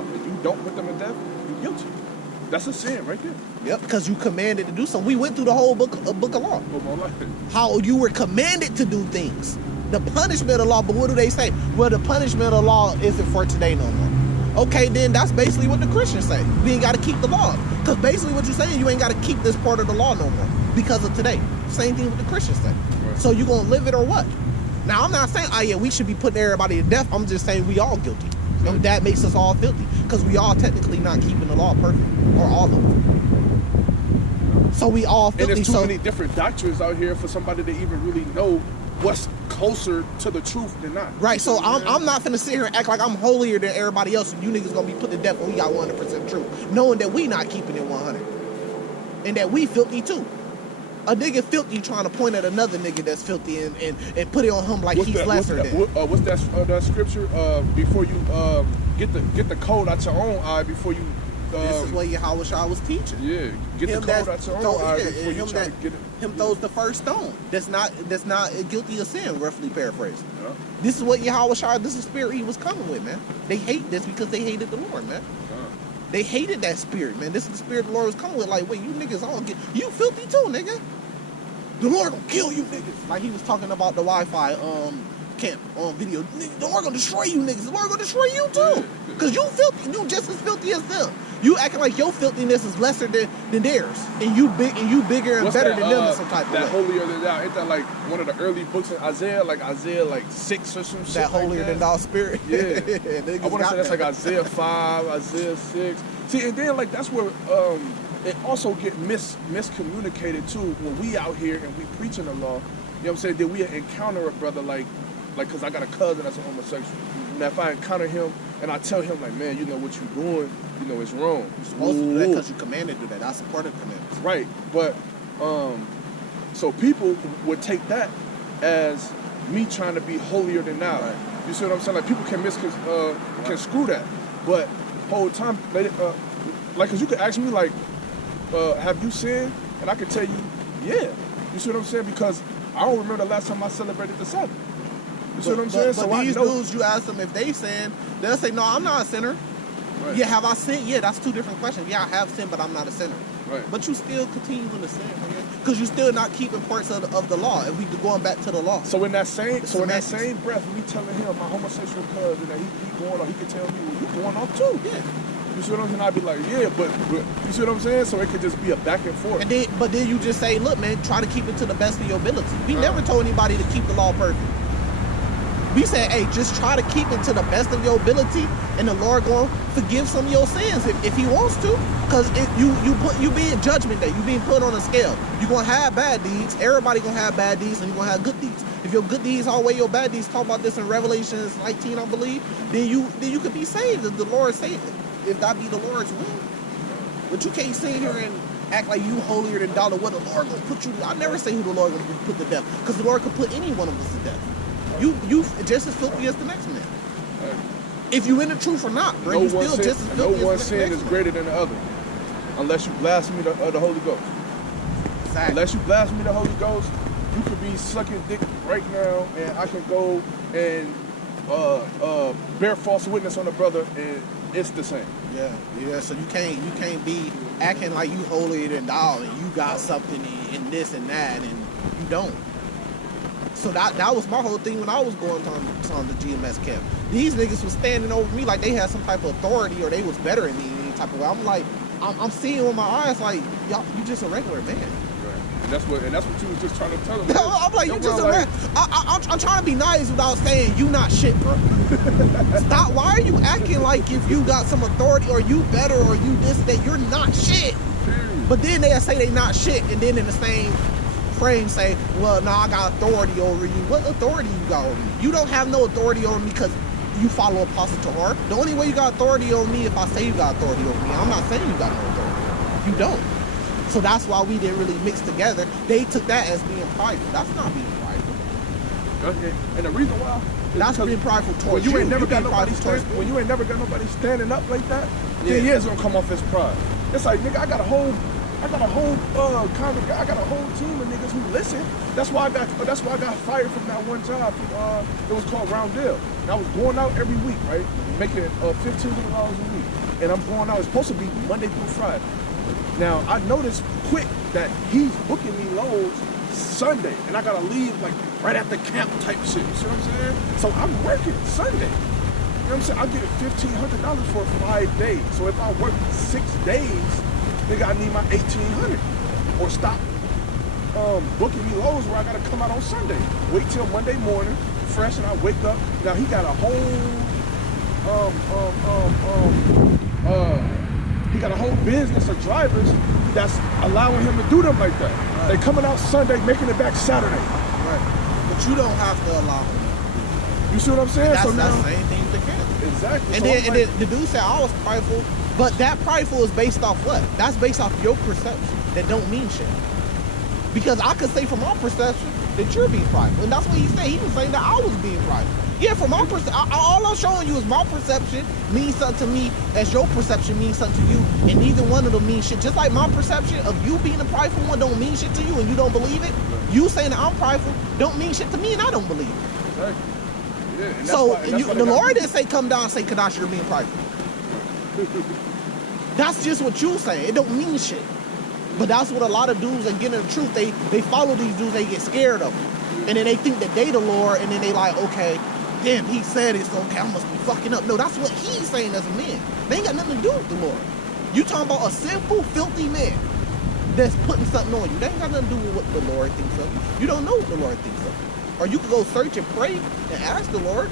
law and you don't put them to death, you're guilty. That's a sin right there. Yep, because you commanded to do something. We went through the whole book of law. For my life. How you were commanded to do things. The punishment of the law, but what do they say? Well, the punishment of the law isn't for today no more. Okay, then that's basically what the Christians say. We ain't got to keep the law. Because basically what you're saying, you ain't got to keep this part of the law no more because of today. Same thing with the Christians say. Right. So you going to live it or what? Now, I'm not saying, oh yeah, we should be putting everybody to death. I'm just saying we all guilty. Right. And that makes us all filthy because we all technically not keeping the law perfect, or all of them. So we all filthy. And there's too many different doctrines out here for somebody to even really know what's closer to the truth than not. Right, so I'm not finna sit here and act like I'm holier than everybody else and you niggas gonna be put to death when we got 100% truth, knowing that we not keeping it 100 and that we filthy too. A nigga filthy trying to point at another nigga that's filthy and put it on him like he's lesser than. What's that scripture? Before you get the cold out your own eye before you. This is what Yahweh was teaching. Yeah, get the cold out your own eye before you try to get it. Him throws the first stone. That's not guilty of sin, roughly paraphrased. Yeah. This is what Yahweh, this is the spirit he was coming with, man. They hate this because they hated the Lord, man. They hated that spirit, man. This is the spirit the Lord was coming with. Like, wait, you niggas all you filthy too, nigga. The Lord gonna kill you niggas. Like he was talking about the Wi-Fi camp on video. The Lord gonna destroy you niggas. The Lord gonna destroy you too. Cause you filthy, you just as filthy as them. You acting like your filthiness is lesser than theirs, and you bigger and better than them in some type of way. That holier than thou, ain't that like one of the early books in Isaiah, like Isaiah 6 or some shit? That holier than thou spirit. Yeah. I want to say that's like Isaiah 5, Isaiah 6. See, and then like that's where it also get miscommunicated too when we out here and we preaching the law. You know what I'm saying? Then we encounter a brother like cause I got a cousin that's a homosexual. And if I encounter him and I tell him like, man, you know what you're doing, you know it's wrong. You're supposed to do that because you commanded to do that. That's a part of the commandments. Right, but so people would take that as me trying to be holier than thou. Right. You see what I'm saying? Like people can can screw that, but whole time like, cause you could ask me like, have you sinned? And I could tell you, yeah. You see what I'm saying? Because I don't remember the last time I celebrated the Sabbath. You see what I'm saying? But these dudes, you ask them if they sin, they'll say, no, I'm not a sinner. Right. Yeah, have I sinned? Yeah, that's two different questions. Yeah, I have sinned, but I'm not a sinner. Right. But you still continuing to sin, because you're still not keeping parts of the law. If we going back to the law. So in that same breath, me telling him my homosexual cousin that he going off, he could tell me, well, you going off too. Yeah. You see what I'm saying? I'd be like, yeah, but you see what I'm saying? So it could just be a back and forth. But then you just say, look, man, try to keep it to the best of your ability. We never told anybody to keep the law perfect. We said, hey, just try to keep it to the best of your ability, and the Lord going to forgive some of your sins if he wants to. Because you be in judgment day. You being put on a scale. You're going to have bad deeds. Everybody going to have bad deeds, and you're going to have good deeds. If your good deeds outweigh your bad deeds, talk about this in Revelations 19, I believe, then you could be saved if the Lord saved it. If that be the Lord's will. But you can't sit here and act like you holier than thou. What the Lord gonna put you to. I never say who the Lord gonna put to death, because the Lord could put any one of us to death. You just as filthy as the next man. Right. If you in the truth or not, bro, you still just as filthy as the next man. No one sin is greater than the other, unless you blaspheme the Holy Ghost. Exactly. Unless you blaspheme the Holy Ghost, you could be sucking dick right now, and I can go and bear false witness on a brother, and it's the same. Yeah. So you can't be acting like you holier than thou and you got something in this and that, and you don't. So that was my whole thing when I was going on the GMS camp. These niggas was standing over me like they had some type of authority or they was better than me in any type of way. I'm like, I'm seeing with my eyes like, y'all, you just a regular man. And that's what you was just trying to tell them. I'm like, you just a man. I'm trying to be nice without saying you not shit, bro. Stop. Why are you acting like if you got some authority or you better or you this that you're not shit? But then they say they not shit, and then in the same frame say, well, no, I got authority over you. What authority you got over me? You don't have no authority over me because you follow Apostle Tahar. The only way you got authority over me if I say you got authority over me. I'm not saying you got no authority. You don't. So that's why we didn't really mix together. They took that as being prideful. That's not being prideful. Okay. And the reason why that's being prideful towards you. When you ain't never got nobody standing up like that, then yeah, it's gonna come off as pride. It's like, nigga, I got a whole I got a whole I got a whole team of niggas who listen. That's why I got fired from that one job. It was called Roundel. And I was going out every week, right, making $1,500 a week, and I'm going out. It's supposed to be Monday through Friday. Now I noticed quick that he's booking me loads Sunday, and I gotta leave like right after camp type shit. You see what I'm saying? So I'm working Sunday. You know what I'm saying? I get $1,500 for 5 days. So if I work 6 days, nigga, I need my $1,800. Or stop booking me loads where I gotta come out on Sunday. Wait till Monday morning, fresh, and I wake up. Now he got a whole he got a whole business of drivers that's allowing him to do them like that. Right. They coming out Sunday, making it back Saturday. Right. But you don't have to allow him. You see what I'm saying? That's, so now, that's the same thing with the kid. Exactly. And, so then the dude said I was prideful, but that prideful is based off what? That's based off your perception that don't mean shit. Because I could say from my perception that you're being prideful. And that's what he said. He was saying that I was being prideful. Yeah, from my perception, all I'm showing you is my perception means something to me as your perception means something to you, and neither one of them means shit. Just like my perception of you being a prideful one don't mean shit to you and you don't believe it, you saying that I'm prideful don't mean shit to me and I don't believe it. Exactly. Yeah, and So that's why the Lord didn't say come down and say, Kadash, you're being prideful. That's just what you saying. It don't mean shit. But that's what a lot of dudes are getting the truth. They follow these dudes, they get scared of them. And then they think that they the Lord, and then they like, okay, damn, he said it, so okay, I must be fucking up. No, that's what he's saying as a man. They ain't got nothing to do with the Lord. You talking about a sinful, filthy man that's putting something on you. They ain't got nothing to do with what the Lord thinks of. You don't know what the Lord thinks of. Or you could go search and pray and ask the Lord.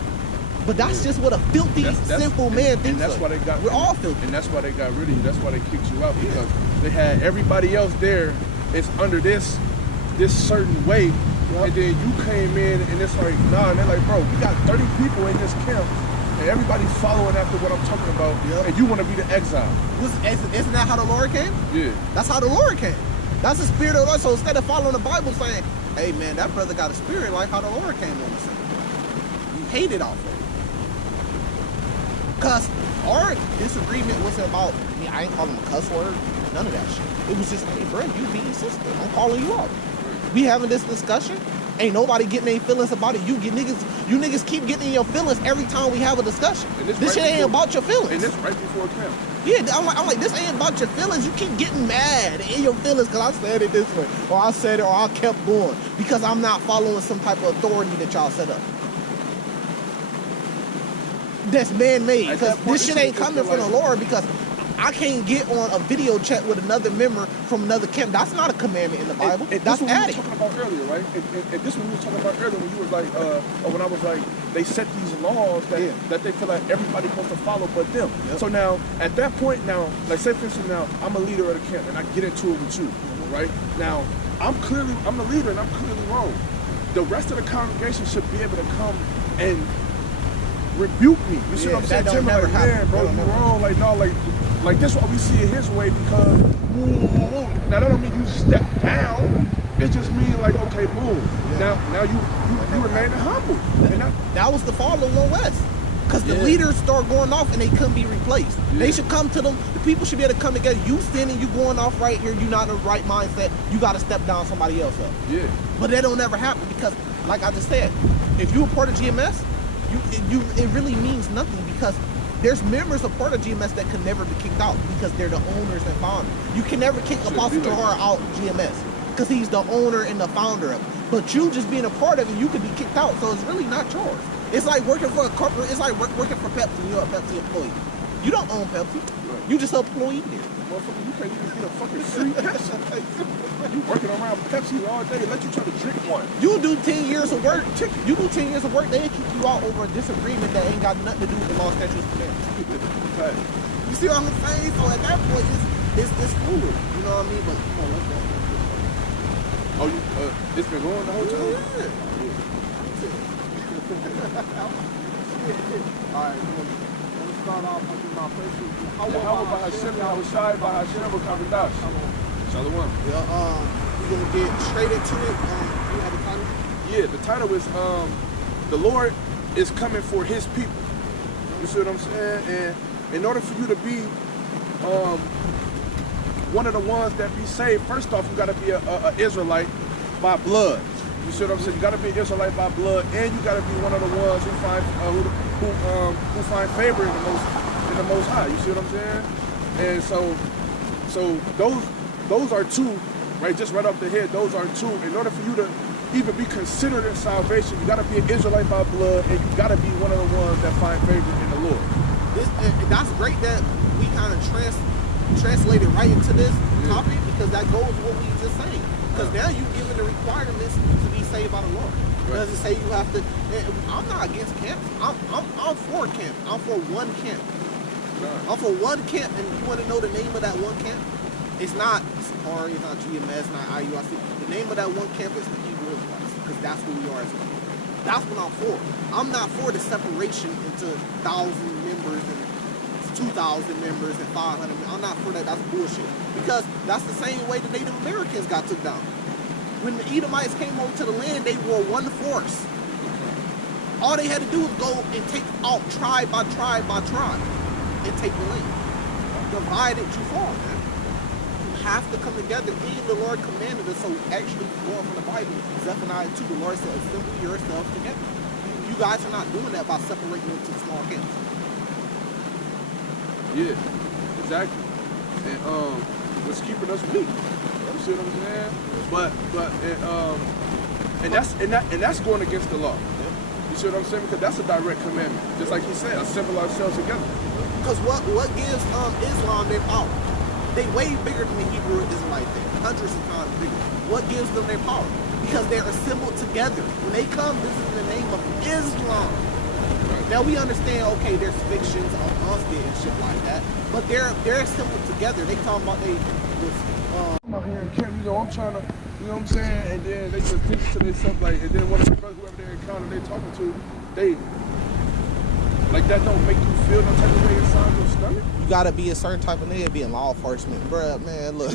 But that's just what a filthy, sinful man thinks and that's of. why they got We're all filthy. And that's why they got rid of you. That's why they kicked you out, because they had everybody else there. It's under this certain way. And then you came in and it's like, nah, and they're like, bro, we got 30 people in this camp and everybody's following after what I'm talking about, and you want to be the exile. Isn't that how the Lord came? Yeah. That's how the Lord came. That's the spirit of the Lord. So instead of following the Bible saying, hey man, that brother got a spirit like how the Lord came on the scene. You hate it off of it. Because our disagreement wasn't about, I ain't calling him a cuss word, none of that shit. It was just, hey bro, you being sister. I'm calling you out. We having this discussion. Ain't nobody getting any feelings about it. You niggas keep getting in your feelings every time we have a discussion. This shit ain't about your feelings. And this right before camp. Yeah, I'm like, this ain't about your feelings. You keep getting mad in your feelings because I said it this way, or I said it, or I kept going because I'm not following some type of authority that y'all set up. That's man-made, because this shit ain't coming from the Lord, because I can't get on a video chat with another member from another camp. That's not a commandment in the Bible. That's added. This was what we were talking about earlier, right? And this one we were talking about earlier when you was like, or when I was like, they set these laws that they feel like everybody's supposed to follow but them. Yep. So now, at that point now, like say for instance now, I'm a leader of the camp and I get into it with you, right? Now, I'm the leader and I'm clearly wrong. The rest of the congregation should be able to come and rebuke me. You see what I'm saying? Tell me like, man, bro, you wrong. Like, no, like this why we see it his way, because now that don't mean you step down. It just means like, okay, boom. Yeah. Now you remain humble. And that was the fall of Low West. Because the leaders start going off and they couldn't be replaced. Yeah. They should come to them. The people should be able to come together. You standing, you going off right here, you not in the right mindset, you got to step down somebody else up. Yeah. But that don't ever happen, because, like I just said, if you a part of GMS, it really means nothing, because there's members of part of GMS that can never be kicked out because they're the owners and founders. You can never kick Apostle Jahar out GMS because he's the owner and the founder of it. But you just being a part of it, you could be kicked out. So it's really not yours. It's like working for a corporate. It's like working for Pepsi. You're a Pepsi employee. You don't own Pepsi. Right. You just an employee there. Motherfucker, you can't even get a fucking free Pepsi. You working around Pepsi all day. Let you try to drink one. You do 10 years of work. You do 10 years of work. They kick you out over a disagreement that ain't got nothing to do with the law, statutes, and commandments. Right. You see what I'm saying? So at that point, it's fluid. You know what I mean? But come on, let's go. Oh, it's been going the whole time? Yeah. All right, let's start off with my first week. Shalom. Yeah, we're gonna get straight into it. You have a title? Yeah, the title is The Lord is Coming for His People. You see what I'm saying? And in order for you to be one of the ones that be saved, first off, you gotta be a Israelite by blood. You see what I'm saying? You gotta be an Israelite by blood, and you gotta be one of the ones who find favor in the Most High. You see what I'm saying? And so those are two, right? Just right off the head, those are two. In order for you to even be considered in salvation, you gotta be an Israelite by blood, and you gotta be one of the ones that find favor in the Lord. That's great that we kind of translated right into this topic, because that goes with what we just saying. Because now you're given the requirements to be saved by the Lord. Right. Doesn't say you have to. I'm not against camps. I'm for camp. I'm for one camp. Right. I'm for one camp, and you want to know the name of that one camp? It's not Sakari, it's not GMS, not IUIC. The name of that one camp is the Hebrew Israelites, because that's who we are as a people. That's what I'm for. I'm not for the separation into 1,000 members and 2,000 members and 500. I'm not for that. That's bullshit. Because that's the same way the Native Americans got took down. When the Edomites came over to the land, they were one force. All they had to do was go and take out tribe by tribe by tribe and take the land. Divide it too far, man. You have to come together. Even the Lord commanded us, so actually going from the Bible, Zephaniah 2, the Lord said, assemble yourselves together. You guys are not doing that by separating into small camps. Yeah, exactly. And what's keeping us weak. You see what I'm saying? And that's going against the law. You see what I'm saying? Because that's a direct commandment. Just like he said, assemble ourselves together. Because what gives Islam their power? They way bigger than the Hebrew Israelite thing, hundreds of times bigger. What gives them their power? Because they're assembled together. When they come, this is in the name of Islam. Now we understand, okay, there's fictions amongst it and shit like that, but they're assembled together. They talking about I'm out here in camp, I'm trying to, you know what I'm saying? And then they just think to themselves, like, and then one of the brothers, whoever they encounter, they talking to, like that don't make you feel no type of way inside your stomach? You gotta be a certain type of nigga, being law enforcement. Bruh, man, look.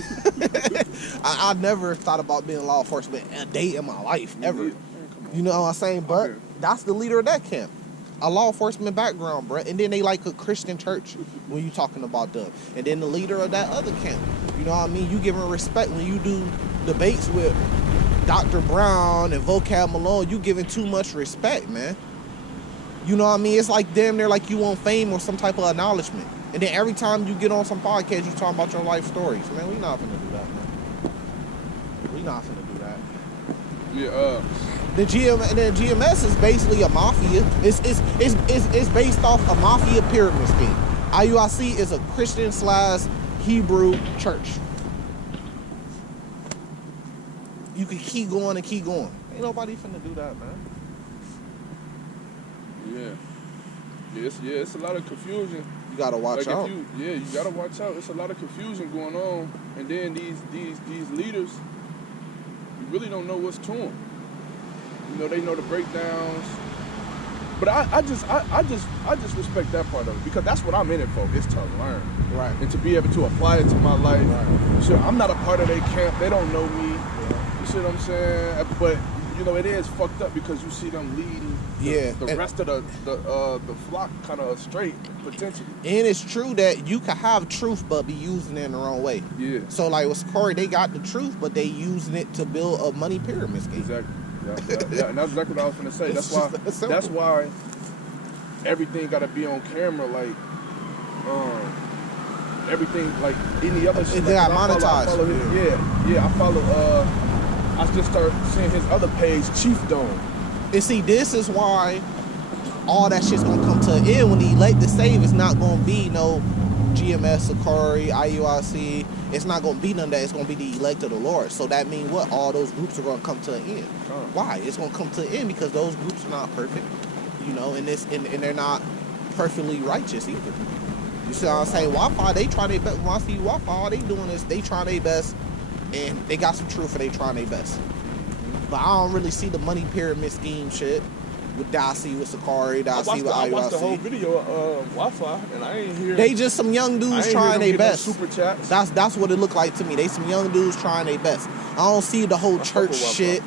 I never thought about being law enforcement a day in my life, ever. You know what I'm saying? But that's the leader of that camp. A law enforcement background, bruh. And then they like a Christian church when you talking about them. And then the leader of that other camp. You know what I mean? You giving respect when you do debates with Dr. Brown and Vocab Malone. You giving too much respect, man. You know what I mean? It's like damn near like you want fame or some type of acknowledgement. And then every time you get on some podcast, you talk about your life stories. Man, we not finna do that, man. We not finna do that. Yeah, The GMS is basically a mafia. It's based off a mafia pyramid scheme. IUIC is a Christian/Hebrew church. You can keep going and keep going. Ain't nobody finna do that, man. It's a lot of confusion. You gotta watch out. You gotta watch out. It's a lot of confusion going on, and then these leaders, you really don't know what's to them. You know, they know the breakdowns, but I just respect that part of it, because that's what I'm in it for. It's to learn, Right. and to be able to apply it to my life. Right. So I'm not a part of their camp. They don't know me. You see what I'm saying? But you know, it is fucked up because you see them leading the rest of the flock kind of straight, potentially. And it's true that you can have truth but be using it in the wrong way. Yeah. So like with Corey, they got the truth, but they using it to build a money pyramid scheme. Exactly. Yeah, and that's exactly what I was gonna say. That's why everything gotta be on camera, like everything, like any other shit. They like, got monetized. I follow I just started seeing his other page, Chief Dome. And see, this is why all that shit's gonna come to an end when the elected save. It's not gonna be no GMS, Sakari, IUIC. It's not gonna be none of that. It's gonna be the elect of the Lord. So that means what? All those groups are gonna come to an end. Why? It's gonna come to an end because those groups are not perfect, you know, and they're not perfectly righteous either. You see what I'm saying? Wi-Fi, they try their best. When I see Wi-Fi, all they doing is they try their best, and they got some truth, and they trying their best. But I don't really see the money pyramid scheme shit with Dasi, with Sakari, Dasi, with IUIC. I watched the whole video of Wi-Fi, and I ain't hear. They just some young dudes trying their best. No super chats. That's what it looked like to me. They some young dudes trying their best. I don't see the whole church shit.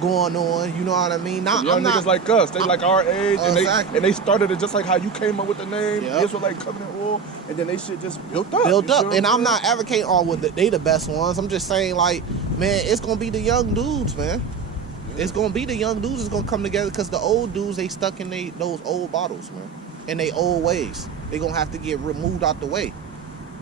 going on. You know what I mean? Now, young I'm not niggas like us, they like our age, Exactly. and they started it just like how you came up with the name, Yep. Israelite Covenant Oil, and then they shit just built up. built you up. feel And me? I'm not advocating all with they the best ones. I'm just saying, like, man, it's gonna be the young dudes, man. It's gonna be the young dudes that's gonna come together because the old dudes, they stuck in those old bottles, man, and they old ways. They gonna have to get removed out the way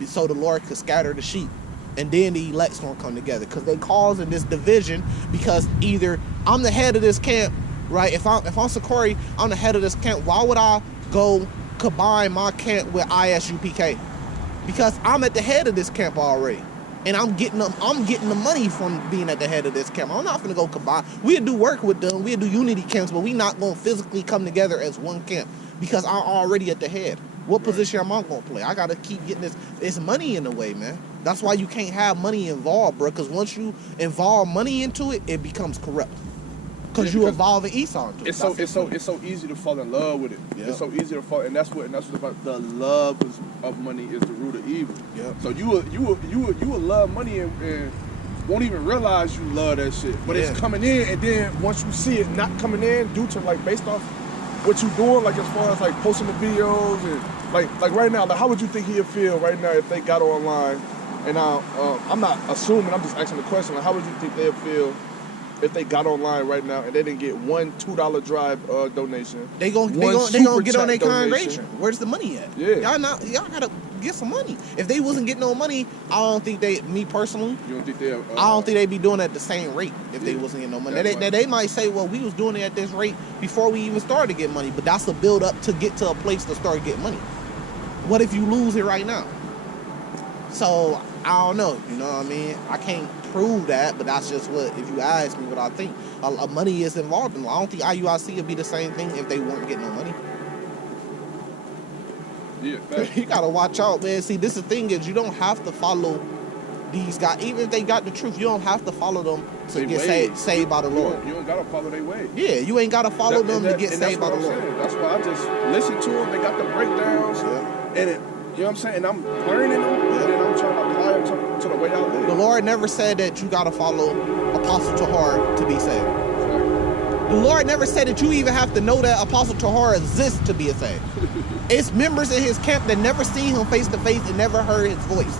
so the Lord could scatter the sheep. And then the elect's gonna come together because they causing this division because either I'm the head of this camp, right? If I'm Sakori, I'm the head of this camp. Why would I go combine my camp with ISUPK? Because I'm at the head of this camp already. And I'm getting the money from being at the head of this camp. I'm not gonna go combine. We'll do work with them. We'll do unity camps, but we not gonna physically come together as one camp because I'm already at the head. What position am I gonna play? I gotta keep getting this. It's money in the way, man. That's why you can't have money involved, bro. Because once you involve money into it, it becomes corrupt. Because you involve Esau into it. It's so easy to fall in love with it. Yep. It's so easy to fall, and that's what about the love of money is the root of evil. Yep. So you will love money and won't even realize you love that shit. But Yeah. it's coming in, and then once you see it not coming in due to like based off what you doing, like as far as like posting the videos and like right now, like how would you think he'd feel right now if they got online? And now I'm not assuming, I'm just asking the question. Like, how would you think they'd feel if they got online right now and they didn't get one $2 drive donation? They gonna get on their congregation. Where's the money at? Yeah. Y'all gotta get some money. If they wasn't getting no money, I don't think me personally, You don't think they? I don't think they'd be doing it at the same rate if they Yeah. wasn't getting no money. That's They might say, well, we was doing it at this rate before we even started to get money, but that's a build up to get to a place to start getting money. What if you lose it right now? So I don't know, you know what I mean? I can't prove that, but that's just what, if you ask me what I think, money is involved in it. I don't think IUIC would be the same thing if they weren't getting no money. Yeah. Facts. You gotta watch out, man. See, this is the thing is you don't have to follow these guys. Even if they got the truth, you don't have to follow them to They get ways. saved by the Lord. You don't gotta follow their way. Yeah, you ain't gotta follow them to get saved by the Lord. That's why I just listen to them. They got the breakdowns, Yeah. and you know what I'm saying. And I'm learning them, and then I'm trying to apply them to the way I live. The Lord never said that you gotta follow Apostle Tahar to be saved. The Lord never said that you even have to know that Apostle Tahar exists to be saved. It's members in his camp that never seen him face to face and never heard his voice.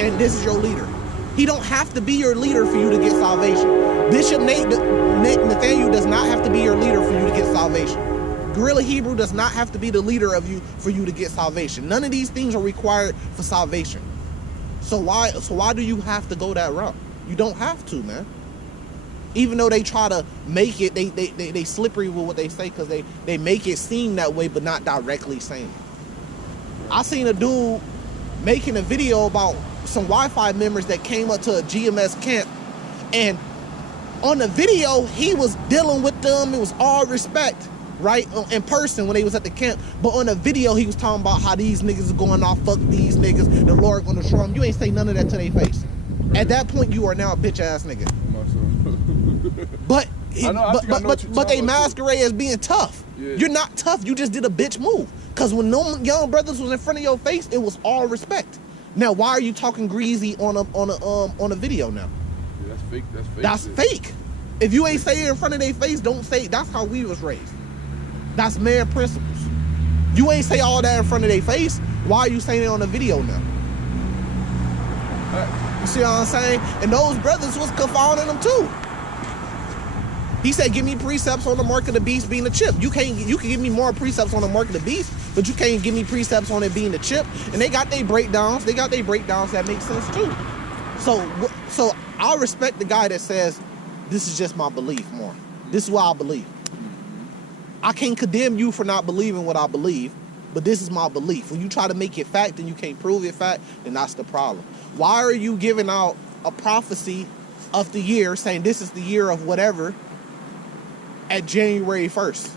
And this is your leader. He don't have to be your leader for you to get salvation. Bishop Nathaniel does not have to be your leader for you to get salvation. Guerrilla Hebrew does not have to be the leader of you for you to get salvation. None of these things are required for salvation. So why do you have to go that route? You don't have to, man. Even though they try to make it, they slippery with what they say because they make it seem that way, but not directly saying it. I seen a dude making a video about some Wi-Fi members that came up to a GMS camp, and on the video, he was dealing with them. It was all respect, right? In person when they was at the camp. But on the video, he was talking about how these niggas are going off, fuck these niggas, the Lord gonna destroy them. You ain't say none of that to their face. At that point, you are now a bitch ass nigga. But they masquerade as being tough. Yeah. You're not tough. You just did a bitch move. Cause when no young brothers was in front of your face, it was all respect. Now, why are you talking greasy on a video now? Yeah, that's fake. That's fake. If you ain't say it in front of their face, don't say it. That's how we was raised. That's man principles. You ain't say all that in front of their face. Why are you saying it on the video now? You see what I'm saying? And those brothers was confounding them too. He said, give me precepts on the mark of the beast being a chip. You can give me more precepts on the mark of the beast, but you can't give me precepts on it being a chip. And they got their breakdowns. That make sense too. So I respect the guy that says, this is just my belief more. This is what I believe. I can't condemn you for not believing what I believe, but this is my belief. When you try to make it fact and you can't prove it fact, then that's the problem. Why are you giving out a prophecy of the year saying this is the year of whatever at January 1st?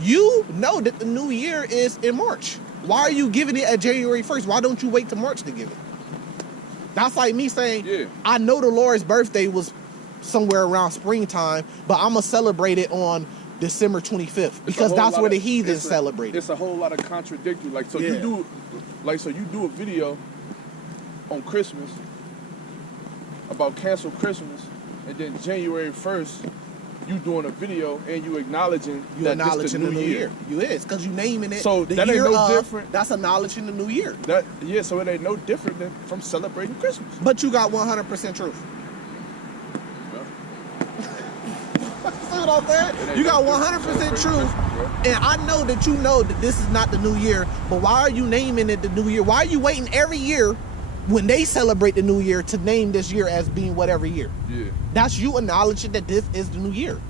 You know that the new year is in March. Why are you giving it at January 1st? Why don't you wait till March to give it? That's like me saying, I know the Lord's birthday was somewhere around springtime, but I'm going to celebrate it on December 25th because that's where the heathens celebrate. It's a whole lot of contradictory. Like, so you do a video on Christmas about cancel Christmas, and then January 1st, you doing a video and you acknowledging You that acknowledging this the new year. You is, because you naming it. So the that ain't year no of, different. That's acknowledging the new year. So it ain't no different than from celebrating Christmas. But you got 100% truth. See what I'm saying? You got 100% truth, and I know that you know that this is not the new year, but why are you naming it the new year? Why are you waiting every year when they celebrate the new year to name this year as being whatever year? Yeah. That's you acknowledging that this is the new year.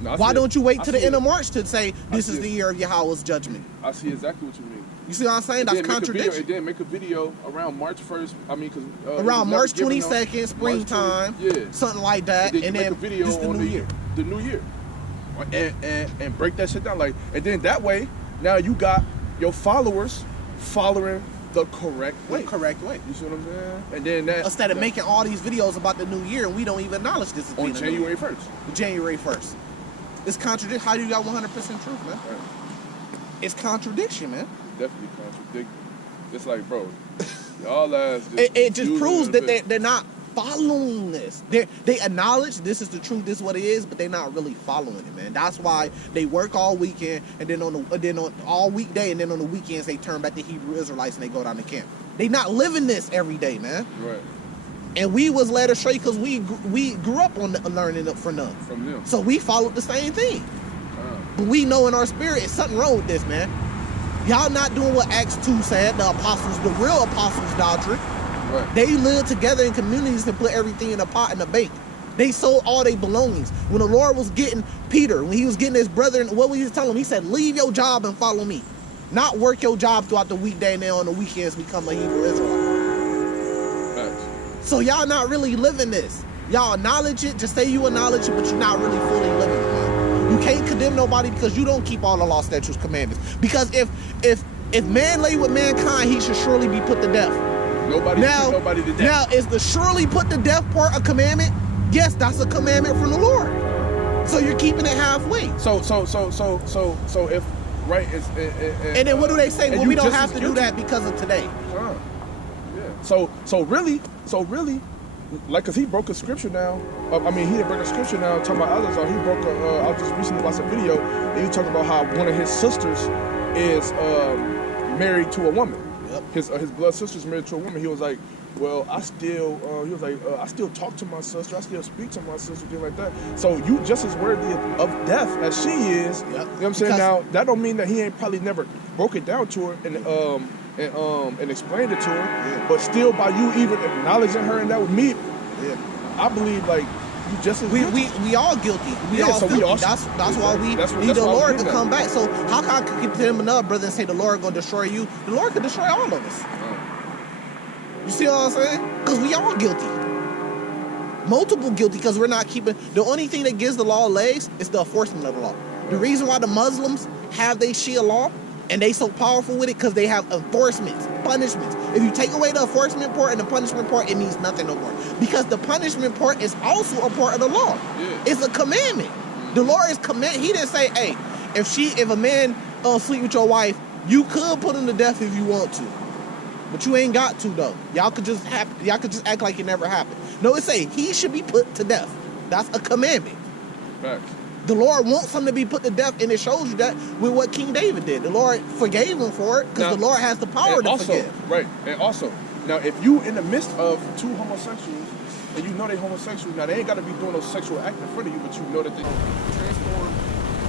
No, Why don't you wait to the end of March? March to say this is the year of Yahweh's judgment? I see exactly what you mean. You see what I'm saying? That's contradiction. And then make a video around March 1st. I mean, because Around March 22nd, springtime, something like that, and then make a video this the on new year. The new year, and break that shit down. Like, and then that way, now you got your followers following the correct way. The correct way. You see what I'm saying? And then that Instead of making all these videos about the new year, and we don't even acknowledge this is on being the new January year. 1st. January 1st. It's contradiction. How do you got 100% truth, man? Right. It's contradiction, man. Definitely contradicting. It's like, bro, y'all ass just It just using proves it that a bit. they're not following this. They acknowledge this is the truth, this is what it is, but they're not really following it, man. That's why they work all weekend, and then on all weekday, and then on the weekends they turn back to Hebrew Israelites and they go down to camp. They not living this every day, man. Right. And we was led astray because we grew up on learning it from them. From them. So we followed the same thing. But we know in our spirit, it's something wrong with this, man. Y'all not doing what Acts 2 said, the apostles, the real apostles' doctrine. Right. They lived together in communities and put everything in a pot in a bank. They sold all their belongings. When the Lord was getting Peter, when he was getting his brother, what was he telling him? He said, leave your job and follow me. Not work your job throughout the weekday and then on the weekends become a Hebrew Israelite. Facts. So y'all not really living this. Y'all acknowledge it, just say you acknowledge it, but you're not really fully living it, man. You can't condemn nobody because you don't keep all the law, statutes, commandments. Because if man lay with mankind, he should surely be put to death. Nobody to death. Now, is the surely put to death part a commandment? Yes, that's a commandment from the Lord. So you're keeping it halfway. So if right, And then what do they say? Well, we don't just have as to do guilty. that because of today. Yeah. So really, like, cause he broke a scripture now. I mean, he didn't break a scripture now. Talking about others, or he broke a. I just recently watched a video, and he talking about how one of his sisters is married to a woman. Yep. His blood sister's married to a woman. He was like, well, I still. He was like, I still talk to my sister. I still speak to my sister, things like that. So you just as worthy of death as she is. Yep. You know what I'm saying? Now that don't mean that he ain't probably never broke it down to her and explained it to her. Yeah. But still, by you even acknowledging her and that with me, Yeah. I believe like you just as We guilty. all guilty. We Yeah, all so we filthy. all- That's why we That's what- need that's the why I was Lord to getting come at. back. So how can I condemn another brother and say the Lord gonna destroy you? The Lord could destroy all of us. You see what I'm saying? Because we all guilty. Multiple guilty because we're not keeping. The only thing that gives the law legs is the enforcement of the law. The reason why the Muslims have their Shia law and they so powerful with it because they have enforcements, punishments. If you take away the enforcement part and the punishment part, it means nothing no more. Because the punishment part is also a part of the law. Yeah. It's a commandment. The Lord is command. He didn't say, hey, if a man sleep with your wife, you could put him to death if you want to. But you ain't got to though. Y'all could just act like it never happened. No, it say he should be put to death. That's a commandment. Facts. The Lord wants him to be put to death, and it shows you that with what King David did. The Lord forgave him for it because the Lord has the power And to also, forgive. right, and also, now if you in the midst of two homosexuals and you know they homosexual, now they ain't got to be doing no sexual act in front of you, but you know that they.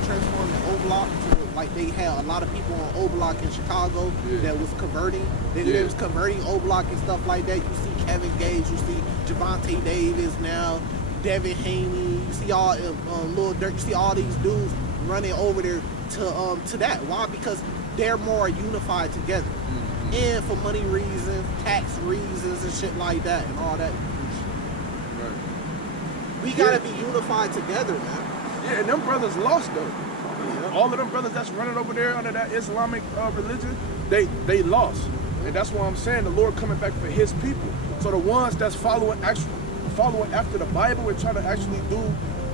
Transform the O Block to like they had a lot of people on O Block in Chicago that was converting. They was converting O Block and stuff like that. You see Kevin Gage, you see Javante Davis now, Devin Haney. You see all Lil Durk. You see all these dudes running over there to that. Why? Because they're more unified together, and for money reasons, tax reasons, and shit like that, and all that. Right. We gotta be unified together, man. Yeah, and them brothers lost though. All of them brothers that's running over there under that Islamic religion, they lost, and that's why I'm saying the Lord coming back for His people. So the ones that's following after the Bible and trying to actually do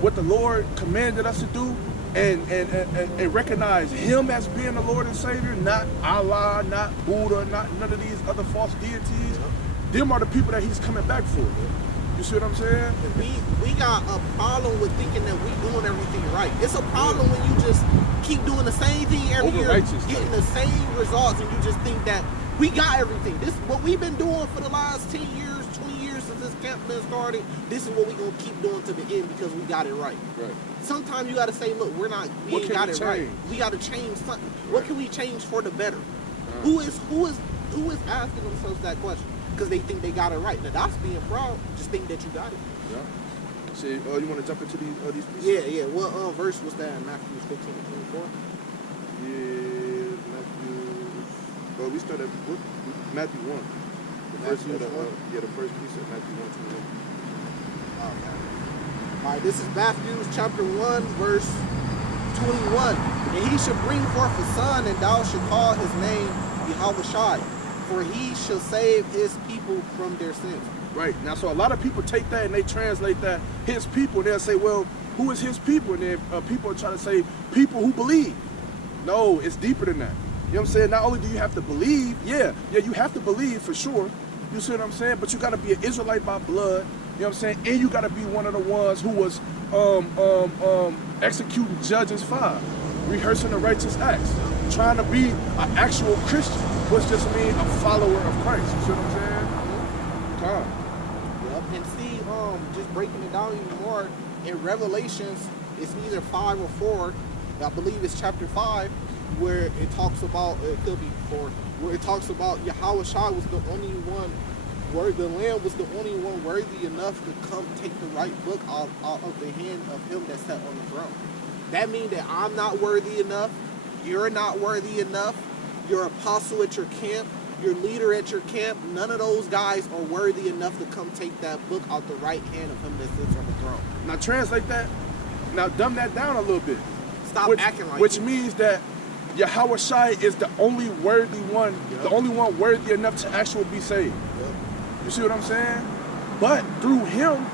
what the Lord commanded us to do, and recognize Him as being the Lord and Savior, not Allah, not Buddha, not none of these other false deities. Them are the people that He's coming back for. You see what I'm saying? We got a problem with thinking that we doing everything right. It's a problem when you just keep doing the same thing every year, getting the same results, and you just think that we got everything. This what we've been doing for the last 10 years, 20 years since this camp been started. This is what we gonna keep doing to the end because we got it right. Right. Sometimes you gotta say, look, we ain't got it right. We gotta change something. Right. What can we change for the better? Who is asking themselves that question? Because they think they got it right. Now that's being proud. Just think that you got it. Yeah. See, you want to jump into these pieces? Yeah. What verse was that in Matthew 15 and 24? Yeah, Matthew. Well, we start at Matthew 1. The first piece of Matthew 1:21. Okay. All right, this is Matthew chapter 1, verse 21. And he shall bring forth a son, and thou shalt call his name Yahweh, for he shall save his people from their sins. Right. Now, so a lot of people take that and they translate that his people. They'll say, well, who is his people? And then people are trying to say people who believe. No, it's deeper than that. You know what I'm saying? Not only do you have to believe, yeah, you have to believe for sure. You see what I'm saying? But you got to be an Israelite by blood. You know what I'm saying? And you got to be one of the ones who was executing Judges 5, rehearsing the righteous acts, trying to be an actual Christian, which just means a follower of Christ. You see what I'm saying? Come. Yep. And see, just breaking it down even more, in Revelations, it's either 5 or 4. I believe it's chapter 5, where it talks about, it could be 4, where it talks about Yahweh Shai was the only one, where the Lamb was the only one worthy enough to come take the right book out of the hand of him that sat on the throne. That means that I'm not worthy enough, you're not worthy enough, your apostle at your camp, your leader at your camp, none of those guys are worthy enough to come take that book out the right hand of him that sits on the throne. Now translate that, now dumb that down a little bit. Stop acting like Which it. means that Yahweh Shai is the only worthy one, the only one worthy enough to actually be saved. You see what I'm saying? But through him,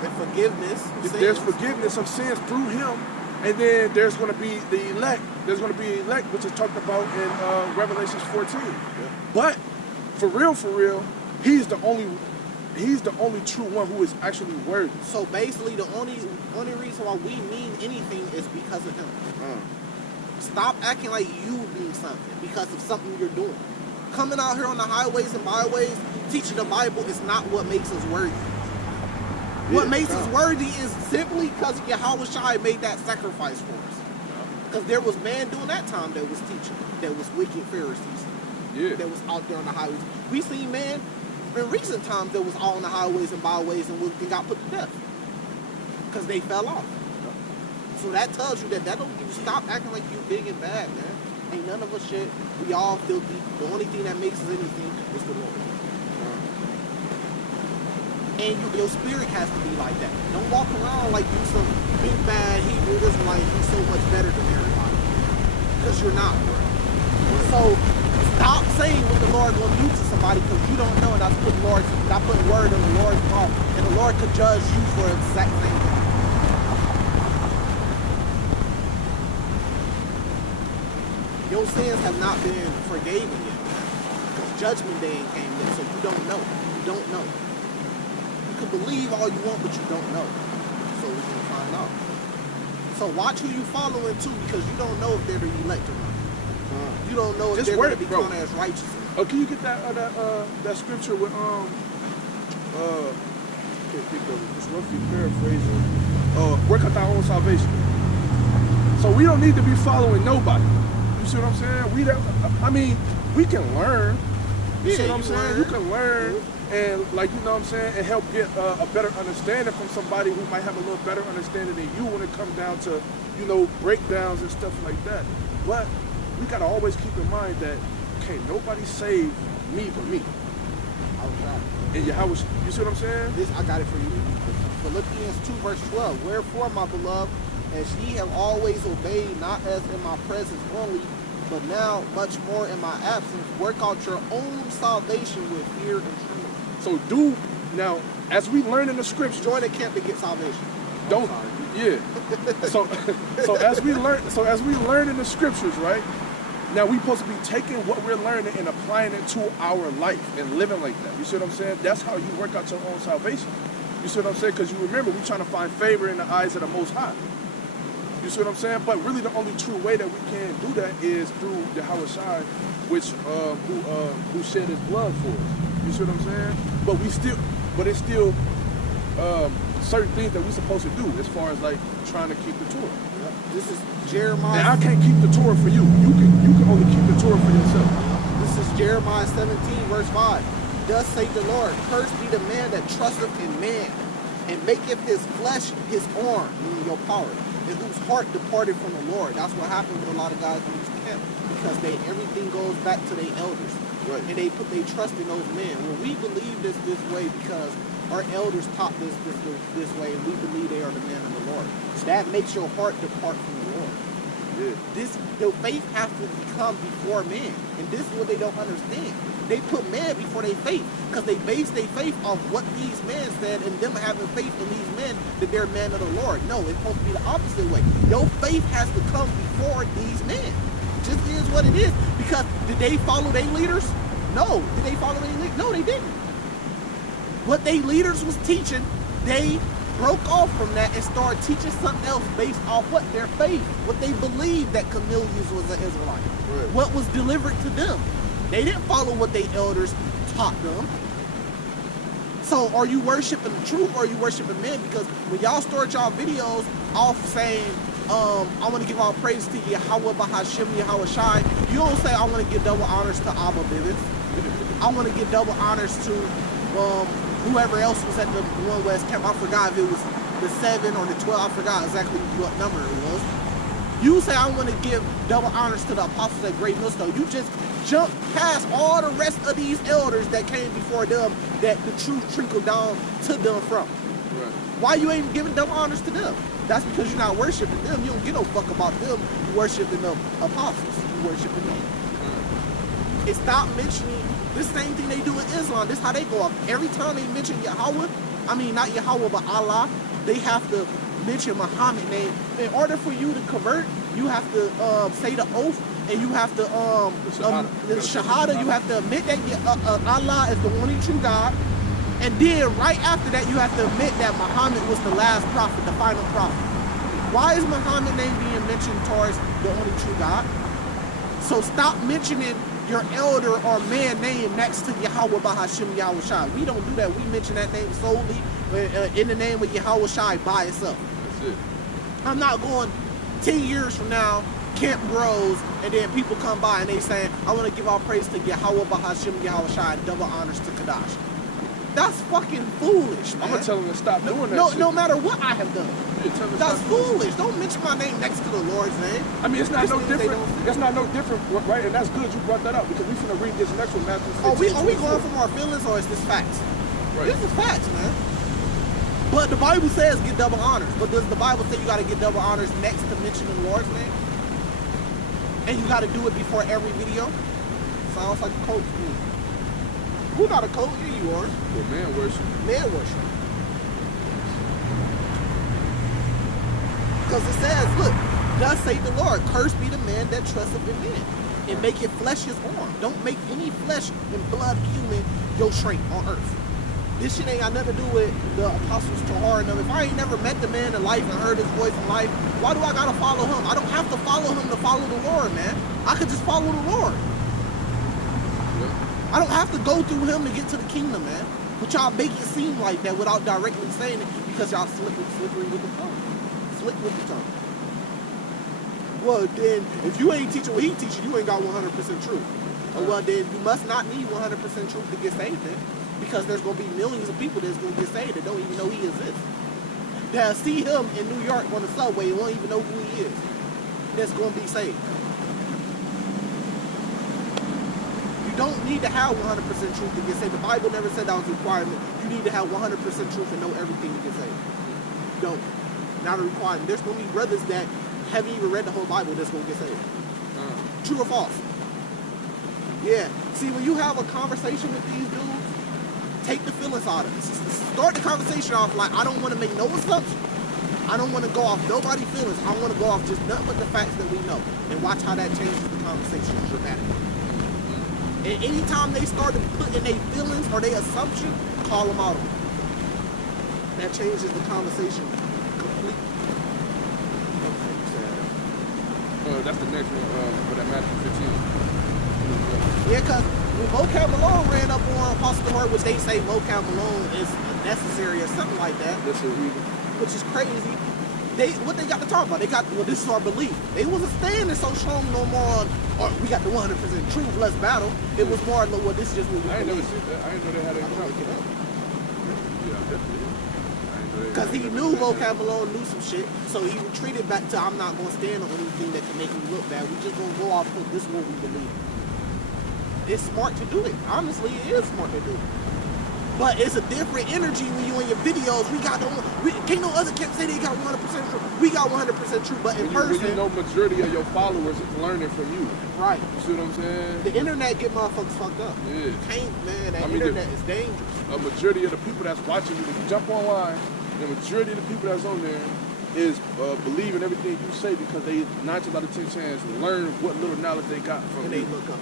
there's forgiveness of sins through him. And then there's going to be the elect. There's going to be elect, which is talked about in Revelations 14. But for real, he's the only true one who is actually worthy. So basically, the only reason why we mean anything is because of him. Stop acting like you mean something because of something you're doing. Coming out here on the highways and byways, teaching the Bible is not what makes us worthy. What makes us worthy is simply because Yahweh Shai made that sacrifice for us. Because there was man during that time that was teaching, that was wicked Pharisees, that was out there on the highways. We seen man in recent times that was all on the highways and byways and got put to death because they fell off. So that tells you that don't you stop acting like you big and bad, man. Ain't none of us shit. We all filthy. The only thing that makes us anything is the Lord. And your spirit has to be like that. Don't walk around like you some big bad Hebrew Israelite who's so much better than everybody. Because you're not, bro. So stop saying what the Lord will do to somebody because you don't know, and I put word in the Lord's mouth, and the Lord could judge you for the exact same thing. Your sins have not been forgiven yet. Because judgment day ain't came yet, so you don't know. You don't know. You can believe all you want, but you don't know. So we're going to find out. So watch who you following too, because you don't know if they're the elect or not. You don't know if they're going to be counted as righteous. Oh, can you get that scripture with can't think of it. Just roughly paraphrasing. Work out thy own salvation. So we don't need to be following nobody. You see what I'm saying? We can learn. You see what I'm saying? You can learn and and help get a better understanding from somebody who might have a little better understanding than you when it comes down to, breakdowns and stuff like that. But we gotta always keep in mind that nobody save me but me. And Yahweh, you see what I'm saying? I got it for you. Philippians 2 verse 12. Wherefore, my beloved, as ye have always obeyed, not as in my presence only, but now much more in my absence, work out your own salvation with fear and trembling. So now, as we learn in the scriptures, join a camp to get salvation. So as we learn in the scriptures, right? Now we supposed to be taking what we're learning and applying it to our life and living like that. You see what I'm saying? That's how you work out your own salvation. You see what I'm saying? Because you remember, we're trying to find favor in the eyes of the Most High. You see what I'm saying? But really, the only true way that we can do that is through Yahweh Shai, which who shed his blood for us. You see what I'm saying? But it's still certain things that we're supposed to do as far as like trying to keep the Torah. Yeah. This is Jeremiah. And I can't keep the Torah for you. You can only keep the Torah for yourself. This is Jeremiah 17, verse 5. Thus saith the Lord, cursed be the man that trusteth in man, and maketh his flesh his arm, meaning your power, and whose heart departed from the Lord. That's what happened with a lot of guys in this camp, because everything goes back to their elders. Right. And they put their trust in those men. When we believe this way because our elders taught this way, and we believe they are the men of the Lord, that makes your heart depart from the Lord. Yeah. The faith has to come before men, and this is what they don't understand. They put man before their faith because they base their faith off what these men said and them having faith in these men that they're men of the Lord. No, it's supposed to be the opposite way. Your faith has to come before these men. Just is what it is. Because did they follow their leaders? No. Did they follow their leaders? No, they didn't. What their leaders was teaching, they broke off from that and started teaching something else based off what? Their faith. What they believed that Cornelius was an Israelite. Right. What was delivered to them. They didn't follow what their elders taught them. So are you worshiping the truth or are you worshiping men? Because when y'all start y'all videos off saying, I want to give all praise to Yahweh Bahashim, Yahweh Shai, you don't say I want to give double honors to Abba Bivens. I want to give double honors to whoever else was at the One West camp. I forgot if it was the 7 or the 12. I forgot exactly what number it was. You say I want to give double honors to the apostles at Great Millstone. You just jump past all the rest of these elders that came before them that the truth trickled down to them from. Right. Why you ain't giving double honors to them? That's because you're not worshiping them. You don't give no fuck about them. You worshiping the apostles. You worshiping them. And stop mentioning the same thing they do in Islam. This is how they go up. Every time they mention Yahweh, I mean not Yahweh but Allah, they have to mention Muhammad name. In order for you to convert, you have to say the oath, and you have to the Shahada. You have to admit that Allah is the only true God, and then right after that, you have to admit that Muhammad was the last prophet, the final prophet. Why is Muhammad name being mentioned towards the only true God? So stop mentioning your elder or man name next to Yahweh Bahashim Yahweh Shai. We don't do that. We mention that name solely in the name of Yahweh Shai by itself. That's it. I'm not going 10 years from now, camp grows, and then people come by and they say, I want to give all praise to Yahweh Bahashim Yahweh Shai and double honors to Kadash. That's fucking foolish, man. I'm gonna tell them to stop doing that shit. No matter what I have done. Yeah, tell them to That's stop doing foolish. Don't mention my name next to the Lord's name. I mean, it's not This no means they different. don't- It's not no different, right? And that's good you brought that up because we're gonna read this next one, Matthew 15. Are we 24. going from our feelings or is this facts? Right. This is facts, man. But the Bible says get double honors. But does the Bible say you got to get double honors next to mentioning the Lord's name? And you got to do it before every video? Sounds like a cult to me. Who not a cult? Here you are. Well, man worship. Man worship. Because it says, look, thus say the Lord, cursed be the man that trusteth in man, and make your flesh his arm. Don't make any flesh and blood human your strength on earth. This shit ain't got nothing to do with the apostles Tahar and them. If I ain't never met the man in life and heard his voice in life, why do I gotta follow him? I don't have to follow him to follow the Lord, man. I could just follow the Lord. I don't have to go through him to get to the kingdom, man. But y'all make it seem like that without directly saying it because y'all slippery with the tongue. Slick with the tongue. Well, then, if you ain't teaching what he teaching, you ain't got 100% truth. Well, then you must not need 100% truth to get saved then. Because there's going to be millions of people that's going to get saved that don't even know he exists. They'll see him in New York on the subway and won't even know who he is. That's going to be saved. You don't need to have 100% truth to get saved. The Bible never said that was a requirement. You need to have 100% truth and know everything to get saved. You don't. Not a requirement. There's going to be brothers that haven't even read the whole Bible that's going to get saved. True or false? Yeah. See, when you have a conversation with these dudes, take the feelings out of it. Start the conversation off like, I don't want to make no assumptions. I don't want to go off nobody's feelings. I want to go off just nothing but the facts that we know. And watch how that changes the conversation dramatically. And anytime they start to put in their feelings or their assumption, call them out on it. that changes the conversation completely. That's the next one for that Matthew 15. Yeah, because when Vocab Malone ran up on Apostle Word, which they say Vocab Malone is necessary or something like that, which is crazy. What they got to talk about? They got, well, this is our belief. They wasn't standing so strong no more on, or we got the 100% truth, let's battle. It was more like, well, this is just what we I ain't believe. never seen that. I didn't know they had that count. Yeah, definitely. Because he knew Vocab Malone knew some shit, so he retreated back to, I'm not going to stand on anything that can make me look bad. We just going to go off of this is what we believe. It's smart to do it. Honestly, it is smart to do it. But it's a different energy when you in your videos. Can't no other cat say they got 100% true. We got 100% true, but in person, when you know majority of your followers is learning from you. Right. You see what I'm saying? The internet get motherfuckers fucked up. Yeah. You can't, man. That internet is dangerous. A majority of the people that's watching you, if you jump online, the majority of the people that's on there is believing everything you say because they 9 times out of 10 chance learn what little knowledge they got from And you. they look up.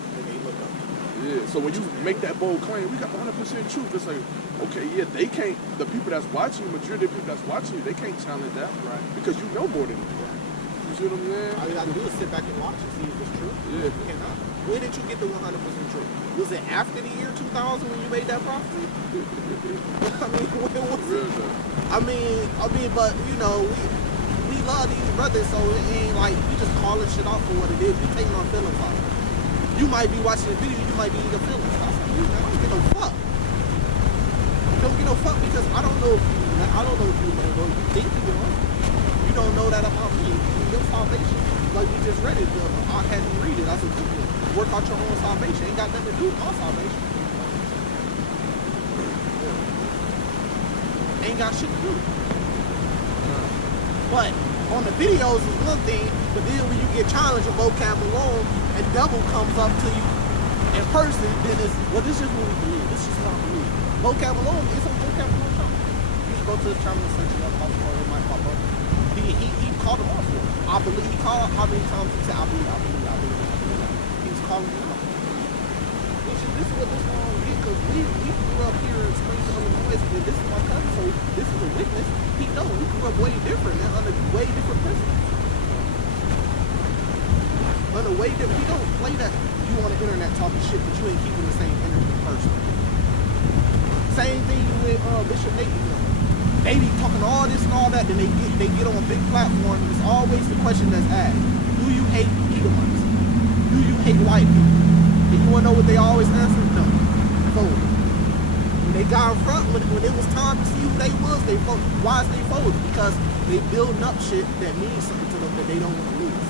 Yeah, so when you make that bold claim, we got 100% truth. It's like, okay, yeah, they can't. The people that's watching, majority of the people that's watching you, they can't challenge that, right? Because you know more than them. Right. You see what I'm saying? All you gotta do is sit back and watch and see if it's true. Yeah. You cannot. When did you get the 100% truth? Was it after the year 2000 when you made that prophecy? I mean, when was it? I mean, but you know, we love these brothers, so it ain't like we just calling shit off for what it is. We taking our feelings off. You might be watching the video, you might be eating feelings. I was like, man, I don't get no fuck. Don't get no fuck because I don't know if you know, you think you know. You don't know that about me. Your salvation, like we just read it, I had you read it. I said, work out your own salvation. Ain't got nothing to do with my salvation. Ain't got shit to do. But on the videos is one thing, but then when you get challenged with Vocab Malone and Devil comes up to you in person, then it's, well, this is what we believe. This is what I believe. Vocab Malone is on Vocab Malone channel. You should go to his channel and search it up, it might pop up. He called him off for it. I believe he called how many times he said, I believe. He's calling him out. This is what this one get, because we grew up here in Springfield, Illinois, and this is my cousin, so this is a witness. He knows we grew up way different, man, under way different principles. Under way different. He don't play that you on the internet talking shit, but you ain't keeping the same energy person. Same thing with Bishop Nate. They be talking all this and all that, then they get on a big platform, and it's always the question that's asked: do you hate Edomites? Do you hate white people? And you wanna know what they always answer? No. Folded. When they got in front, when it was time to see who they was, they folded. Why is they folded? Because they building up shit that means something to them that they don't want to lose.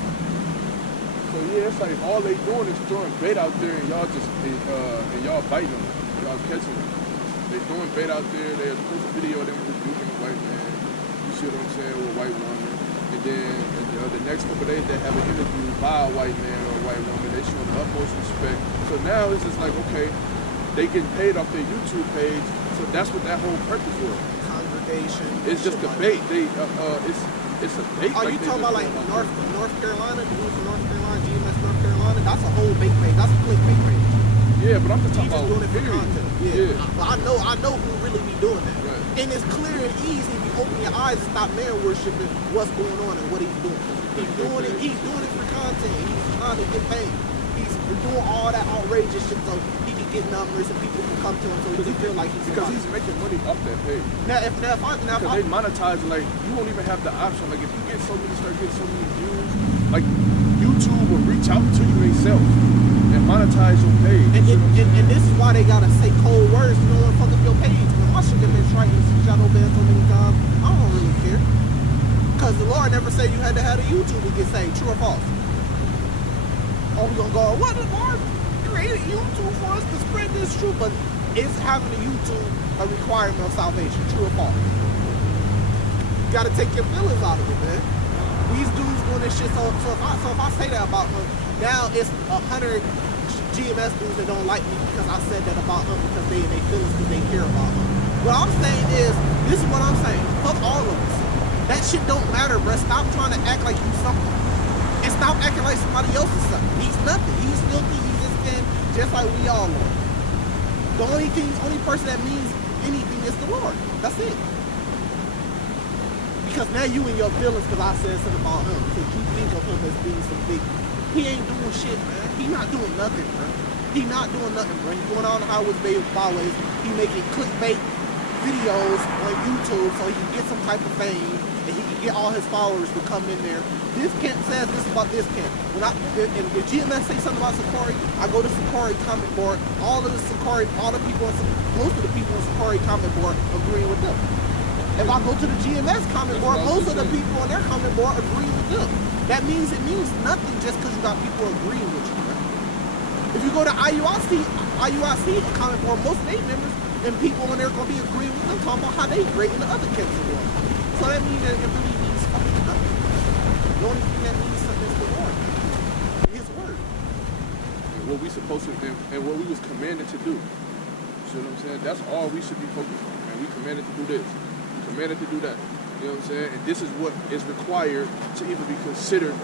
So yeah, it's like all they doing is throwing bait out there, and y'all just and y'all biting them, y'all catching them. They throwing bait out there. There's a video of them rebuking a white man. You see what I'm saying, with a white woman. And then the next couple of days they have an interview by a white man or a white woman. They show the utmost respect. So now it's just like, okay, they getting paid off their YouTube page. So that's what that whole purpose was. Congregation. It's just a bait. They it's a bait. Are you talking about like North Carolina? The news from North Carolina, GMS North Carolina? That's a whole bait page. That's a clickbait page. Yeah, but I'm just talking about doing it for content. Yeah. Yeah. I know who really be doing that. Right. And it's clear and easy if you open your eyes and stop man worshiping what's going on and what he's doing. He's doing it for content. He's trying to get paid. He's doing all that outrageous shit so he can get numbers and people can come to him so he can feel like he's because he's making money off that page. Because they monetize, like, you won't even have the option. Like, if you get so many, start getting so many views, like, YouTube will reach out to you themselves and monetize your page. And this is why they gotta say cold words. You don't want to fuck up your page. When my shit been trying to shadow ban so many times, I don't really care. Because the Lord never said you had to have a YouTube to get saved. True or false? Or we gonna go, what, the Lord created YouTube for us to spread this truth? But is having a YouTube a requirement of salvation? True or false? You gotta take your feelings out of it, man. These dudes doing this shit, so if I say that about him, now it's 100 GMS dudes that don't like me because I said that about him because they feel because they care about him. What I'm saying is, this is what I'm saying, fuck all of us. That shit don't matter, bruh. Stop trying to act like you something. And stop acting like somebody else is something. He's nothing. He's filthy, he's just sin, just like we all are. The only person that means anything is the Lord. That's it. Because now you in your feelings because I said something about him. Because you think of him as being some big. He ain't doing shit, man. He not doing nothing, bro. He not doing nothing, bro. He going on Highways Byways. He making clickbait videos on YouTube so he can get some type of fame and he can get all his followers to come in there. This camp says this about this camp. When if GMS say something about Sakari, I go to Sakari comment board. All of the Sakari, most of the people in Sakari comment board agreeing with them. If I go to the GMS comment board, most of the people on their comment board agree with them. That means it means nothing just because you got people agreeing with you, right? If you go to IUIC comment board, most of their members and people in there are going to be agreeing with them, talking about how they great in the other camps as well. So that means that it really means fucking nothing. The only thing that means something is the Lord. His word. And what we supposed to, and what we was commanded to do. You see what I'm saying? That's all we should be focused on, man. We commanded to do this. We commanded to do that. You know what I'm saying? And this is what is required to even be considered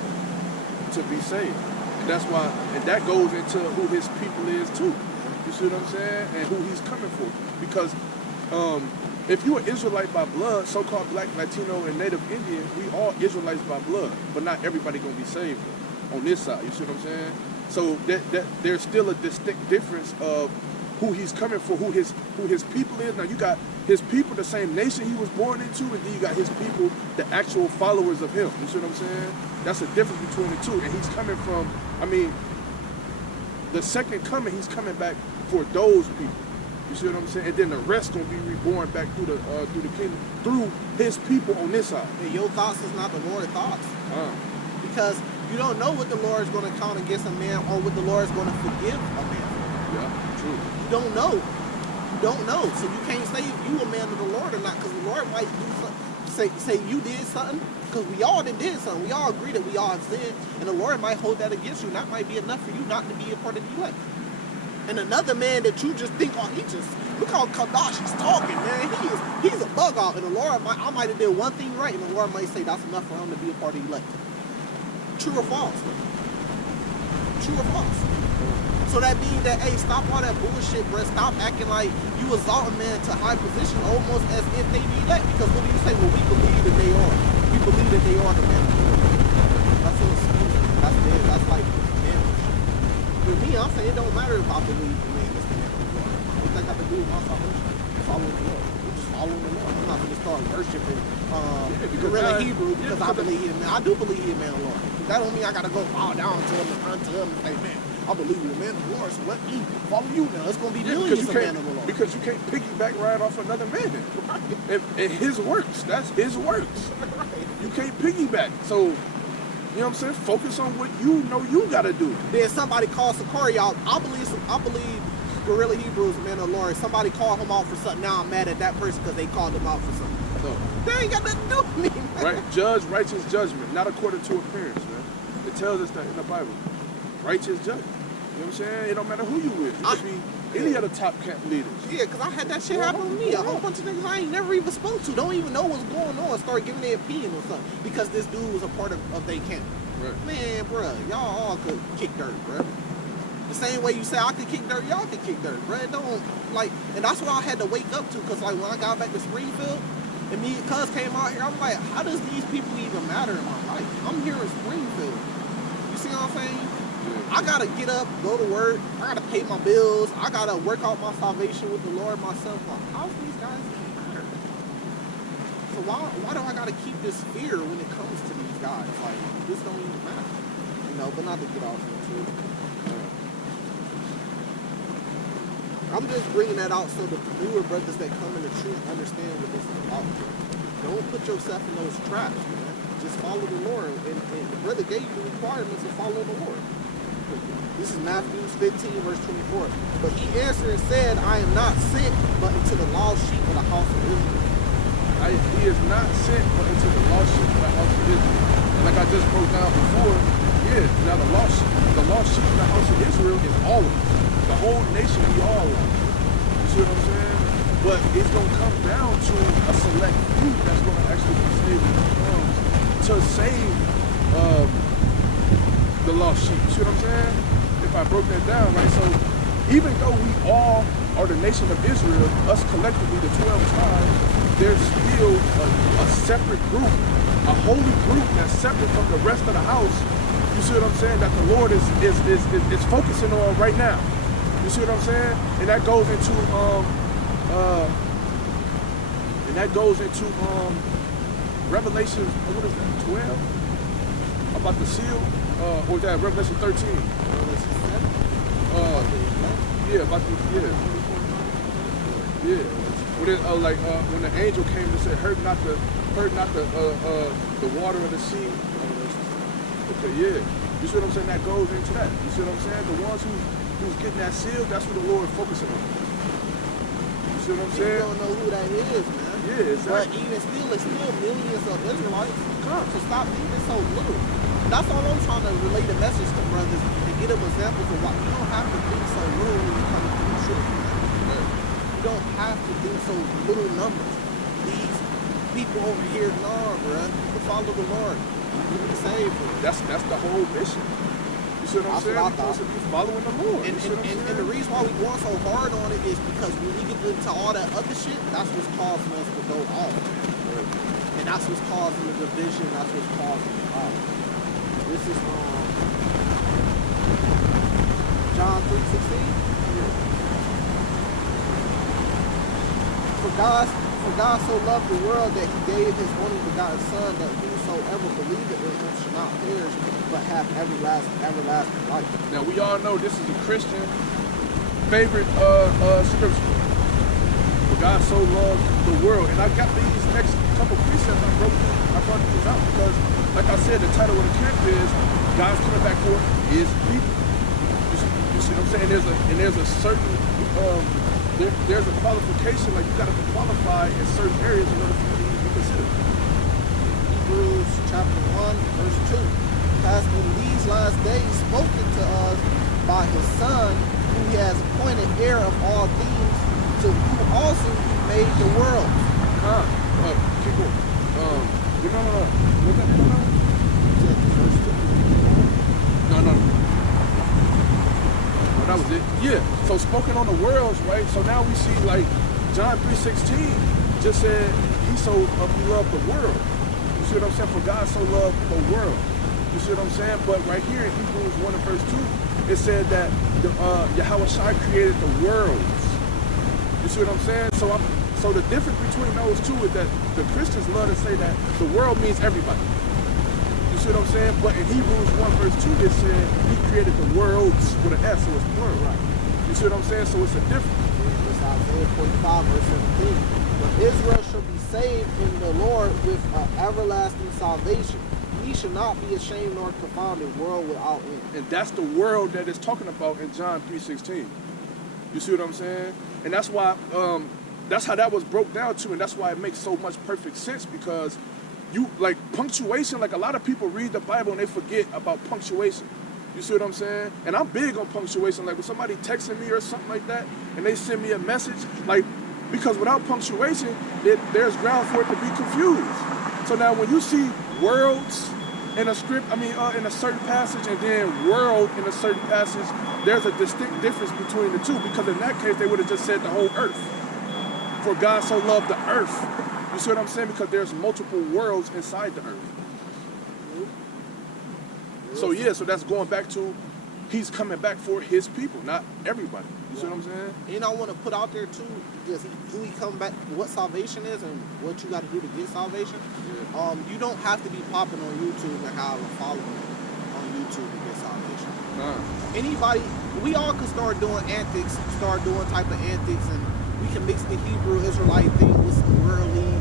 to be saved. And that's why, and that goes into who his people is too. You see what I'm saying? And who he's coming for. Because if you're an Israelite by blood, so-called black, Latino, and Native Indian, we all Israelites by blood. But not everybody gonna be saved on this side. You see what I'm saying? So there's still a distinct difference of who he's coming for, who his people is. Now you got his people, the same nation he was born into, and then you got his people, the actual followers of him. You see what I'm saying? That's the difference between the two. And he's coming from, I mean, the second coming, he's coming back for those people. You see what I'm saying? And then the rest gonna be reborn back through the kingdom, through his people on this side. And your thoughts is not the Lord's thoughts. Because you don't know what the Lord is gonna count against a man or what the Lord is gonna forgive a man. Yeah, true. You don't know. You don't know. So you can't say if you a man of the Lord or not, because the Lord might do something. Say you did something, because we all did something. We all agree that we all have sinned, and the Lord might hold that against you. And that might be enough for you not to be a part of the elect. And another man that you just think, oh, he just, look how Kadash is talking, man. He's a bug out. And the Lord, I might have did one thing right, and the Lord might say that's enough for him to be a part of the elect. True or false? True or false? So that means that, hey, stop all that bullshit, bro. Stop acting like you exalt a man to high position almost as if they be elect. Because what do you say? Well, we believe that they are. We believe that they are the man of the Lord. That's so stupid. That's dead. That's like, man. For me, I'm saying it don't matter if I believe the man is the man of the Lord. What that got to do with my salvation? Following the Lord. We're just following the Lord. I'm not going to start worshiping Gorilla Hebrew because I believe he a man. I do believe he a man of the Lord. That don't mean I got to go bow down to him and unto him and say, man, I believe you're a man of the Lord, so let me follow you now. It's going to be millions of men of the Lord. Because you can't piggyback right off another man. Right. And his works, that's his works. Right. You can't piggyback. So, you know what I'm saying? Focus on what you know you got to do. Then somebody called Sakari out. I believe Gorilla Hebrew is a man of the Lord. Somebody called him out for something. Now I'm mad at that person because they called him out for something. So, they ain't got nothing to do with me, man. Right? Judge righteous judgment, not according to appearance, man. It tells us that in the Bible. Righteous judgment. You know what I'm saying? It don't matter who you with. It could be any of the top camp leaders. Yeah, because I had that shit happen to me. A whole bunch of niggas I ain't never even spoke to. Don't even know what's going on. Start giving their opinion or something. Because this dude was a part of their camp. Right. Man, bruh, y'all all could kick dirt, bruh. The same way you say I could kick dirt, y'all could kick dirt, bruh. It don't, like, and that's what I had to wake up to. Because, like, when I got back to Springfield, and me and Cuz came out here, I'm like, how does these people even matter in my life? I'm here in Springfield. You see what I'm saying? I gotta get up, go to work, I gotta pay my bills, I gotta work out my salvation with the Lord myself. Like, how do these guys even matter? So why do I gotta keep this fear when it comes to these guys? Like, this don't even matter. You know, but not to get off into it. I'm just bringing that out so the newer brothers that come in the truth understand what this is about. Don't put yourself in those traps, man. Just follow the Lord. And the brother gave you the requirements to follow the Lord. This is Matthew 15, verse 24. But he answered and said, I am not sent but into the lost sheep of the house of Israel. He is not sent but into the lost sheep of the house of Israel. And like I just broke down before, yeah, now the lost sheep of the house of Israel is all of us. The whole nation, we all are. You see what I'm saying? But it's going to come down to a select group that's going to actually be saved when it comes to save the lost sheep. You see what I'm saying? If I broke that down, right? So even though we all are the nation of Israel, us collectively, the 12 tribes, there's still a separate group, a holy group that's separate from the rest of the house. You see what I'm saying? That the Lord is focusing on right now. You see what I'm saying? And that goes into Revelation, what is that, 12? About the seal? Or is that Revelation 13? Revelation 7? Yeah, about the, yeah. When it, when the angel came and said, hurt not the water of the sea. Okay, yeah. You see what I'm saying? That goes into that. You see what I'm saying? The ones who's getting that seal, that's what the Lord is focusing on. You see what I'm saying? You don't know who that is, man. Yeah, exactly. But even still, it's still millions of Israelites. So stop thinking so little. That's all I'm trying to relay the message to brothers and get them examples of why you don't have to think so little when you come to the truth. You don't have to think so little numbers. These people over here, nah, bruh. You follow the Lord. You be saved. That's the whole mission. You see what I'm saying? We're supposed to be following the Lord. And the reason why we going so hard on it is because when we get into all that other shit, that's what's causing us to go off. And that's what's causing the division. That's what's causing the problem. This is John 3:16. For God so loved the world that he gave his only begotten Son, that whosoever believeth in him should not perish, but have everlasting life. Now we all know this is a Christian favorite scripture. For God so loved the world, and I got these next couple precepts I brought these out because, like I said, the title of the camp is God's coming back for his people. You see what I'm saying? There's a certain there's a qualification, like you got to qualify in certain areas in order for you to be considered. Hebrews chapter 1, verse 2. Has in these last days spoken to us by his Son, who he has appointed heir of all things, to whom also he made the world. Keep going. No. What's that? No. That was it. Yeah. So spoken on the worlds, right? So now we see like John 3:16 just said he loved the world. You see what I'm saying? For God so loved the world. You see what I'm saying? But right here in Hebrews 1 and verse 2, it said that Yahweh Shai created the worlds. You see what I'm saying? So the difference between those two is that the Christians love to say that the world means everybody. You see what I'm saying? But in Hebrews 1 verse 2, it said he created the worlds with an S, so it's plural. Right. You see what I'm saying? So it's a difference. It's Isaiah 45 verse 17. But Israel shall be saved in the Lord with everlasting salvation. He should not be ashamed nor confounded, world without end. And that's the world that it's talking about in John 3:16. You see what I'm saying? And that's why, that's how that was broke down to, and that's why it makes so much perfect sense, because you, like punctuation, like a lot of people read the Bible and they forget about punctuation. You see what I'm saying? And I'm big on punctuation. Like when somebody texting me or something like that, and they send me a message, like, because without punctuation, there's ground for it to be confused. So now when you see worlds in a script, in a certain passage, and then world in a certain passage, there's a distinct difference between the two, because in that case, they would have just said the whole earth. For God so loved the earth. You see what I'm saying? Because there's multiple worlds inside the earth. So yeah, so that's going back to he's coming back for his people, not everybody. You see what I'm saying? And I want to put out there too, just who he come back, what salvation is, and what you got to do to get salvation. Yeah. You don't have to be popping on YouTube and have a following on YouTube to get salvation. Anybody, we all could start doing antics, start doing type of antics, and we can mix the Hebrew Israelite thing with some worldly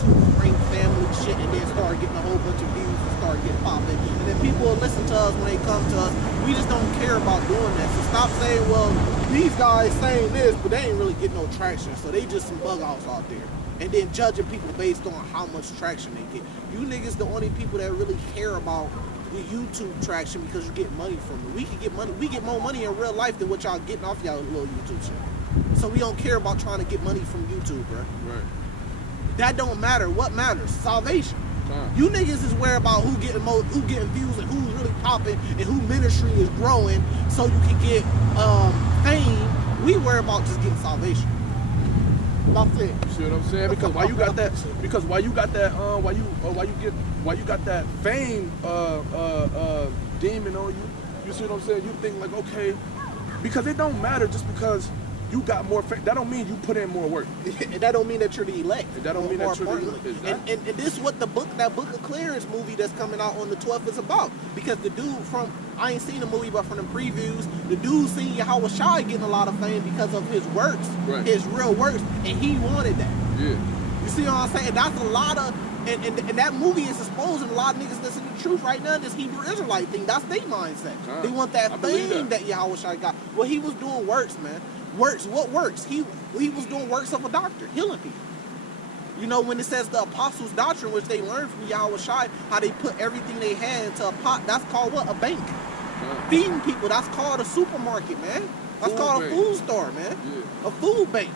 two-ring family shit, and then start getting a whole bunch of views and start getting popping. And then people will listen to us when they come to us. We just don't care about doing that. So stop saying, well, these guys saying this, but they ain't really getting no traction. So they just some bug outs out there. And then judging people based on how much traction they get. You niggas the only people that really care about the YouTube traction because you get money from it. We can get money. We get more money in real life than what y'all getting off y'all little YouTube shit. So we don't care about trying to get money from YouTube, bro. Right. That don't matter. What matters? Salvation. You niggas is worried about who getting views and who's really popping and who ministry is growing so you can get fame. We worry about just getting salvation. That's it. You see what I'm saying? Because why you got that? Because why you got that? Why you got that fame demon on you? You see what I'm saying? You think like, okay, because it don't matter just because you got more fame. That don't mean you put in more work. And that don't mean that you're the elect. And that don't mean that you're the elect. Exactly. And this is what that Book of Clarence movie that's coming out on the 12th is about. Because the dude from, I ain't seen the movie, but from the previews, the dude seen Yahweh Shai getting a lot of fame because of his works, right. His real works, and he wanted that. Yeah. You see what I'm saying? That's a lot of, and that movie is exposing a lot of niggas that's in the truth right now, this Hebrew Israelite thing. That's their mindset. They want that fame that Yahweh Shai got. Well, he was doing works, man. Works, what works? He was doing works of a doctor, healing people. You know, when it says the apostles' doctrine, which they learned from Yahweh Shai, how they put everything they had into a pot, that's called what? A bank. Feeding people, that's called a supermarket, man. That's called a food store, man. Yeah. A food bank.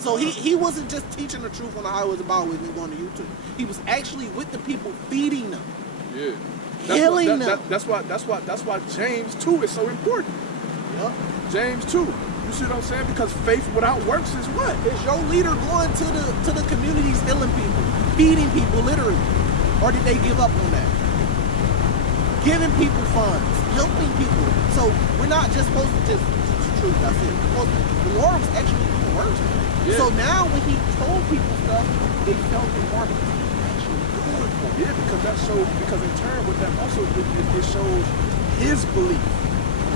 So he wasn't just teaching the truth on the highways and byways and going to YouTube. He was actually with the people, feeding them. Yeah. Healing them. That's why James 2 is so important. Yep. James 2. You see what I'm saying? Because faith without works is what? Is your leader going to the communities, healing people, feeding people, literally? Or did they give up on that? Giving people funds, helping people. So we're not just supposed to just truth, that's it. The Lord was actually doing works. Yeah. So now when he told people stuff, they felt the Lord was actually doing for them. Yeah, because in turn with that also it shows his belief.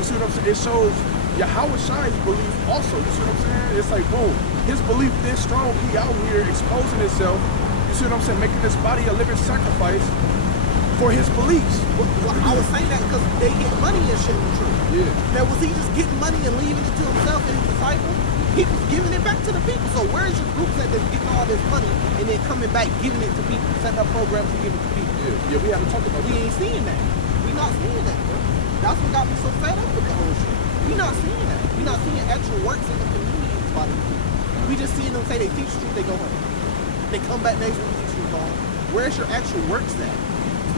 You see what I'm saying? It shows Yahweh Shai's belief also. You see what I'm saying? It's like, boom, his belief this strong, he out here exposing himself. You see what I'm saying? Making this body a living sacrifice for his beliefs. Well, I was saying that because they get money and shit in the truth. Yeah. Now, was he just getting money and leaving it to himself and his disciples? He was giving it back to the people. So where's your group that is getting all this money and then coming back giving it to people, setting up programs to give it to people? Yeah, we haven't talked about that. We ain't seeing that. We not seeing that, bro. That's what got me so fed up with the whole shit. We not seeing that. We not seeing actual works in the community by the people. We just seeing them say they teach truth, they go home. They come back next week, teach truth, go home. Where's your actual works at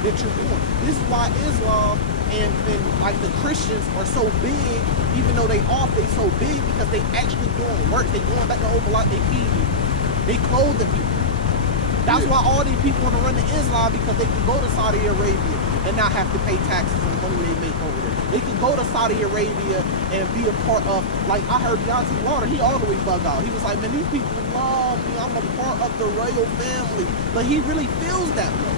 that you're doing? This is why Islam and like the Christians are so big, even though they off, they so big because they actually doing work. They going back to Obalot, they feed you. They clothe the people. That's why all these people want to run to Islam, because they can go to Saudi Arabia and not have to pay taxes on the money they make over there. They can go to Saudi Arabia and be a part of, like I heard Deontay Wilder, he all the way bugged out. He was like, man, these people love me. I'm a part of the royal family. But he really feels that way.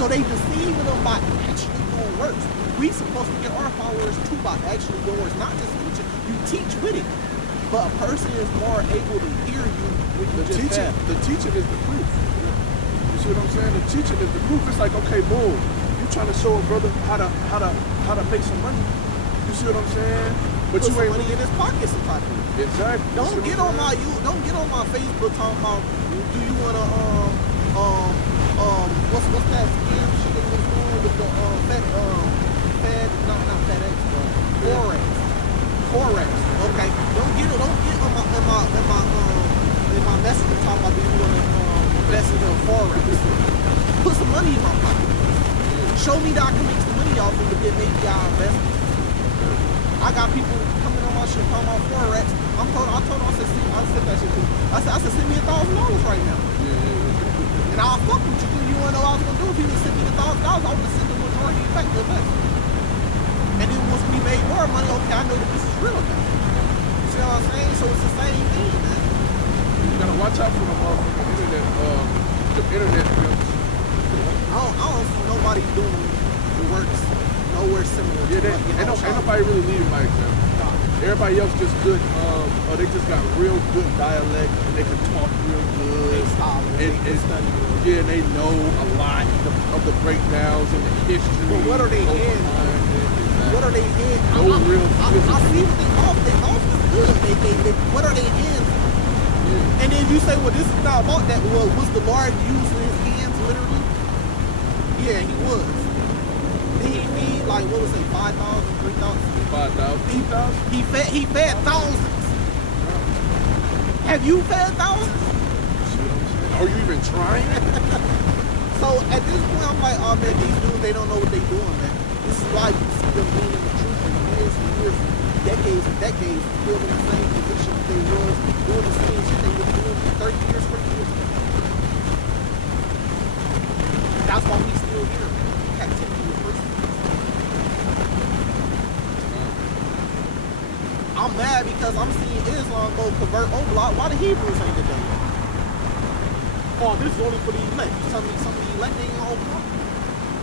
So they deceiving them by actually doing works. We supposed to get our followers too by actually doing works, not just teaching. You teach with it. But a person is more able to hear you when you the teaching is the proof. You see what I'm saying? The teaching is the proof. It's like, okay, boom, you trying to show a brother how to make some money. You see what I'm saying? But put you ain't money in his pocket sometimes. Exactly. Don't get on my Facebook talking about, do you wanna what's that scam shit that was doing with the Forex. Okay. Don't get in my message talking about, do you wanna invest in Forex? Put some money in my pocket. Show me that I can make some money off of it, then maybe I'll invest. I got people coming on my shit talking about Forex. I told them, I said that shit too. I said send me $1,000 right now. And I'll fuck with you. You wanna know what I was gonna do? If he would send me $1,000, I would have sent the majority back to invest. And then once we made more money, okay, I know that this is real now. You see what I'm saying? So it's the same thing, man. You gotta watch out for the internet pimps. I don't see nobody doing the works nowhere similar to ain't nobody really leading by example. Everybody else just good, or they just got real good dialect, and they can talk real good. They solid. They study. Yeah, they know a lot of the breakdowns and the history. But what are they in? What are they in? No real. I see what they off. They off is good. They what are they in? Yeah. And then you say, well, this is not about that. Well, was the Lord using his hands literally? Yeah, he was. Did he feed like, what was it, 5,000, 3,000? 5,000, 2,000? He fed thousands. Have you fed thousands? Are you even trying? So at this point, I'm like, oh man, these dudes, they don't know what they doing, man. This is why you see them being in the truth for years and years, decades and decades, still in the same position that they was, doing the same shit they were doing for 30 mad because I'm seeing Islam go convert O-Block. Why the Hebrews ain't today? Oh, this is only for the elect. You tell me some of the elect ain't on O-Block?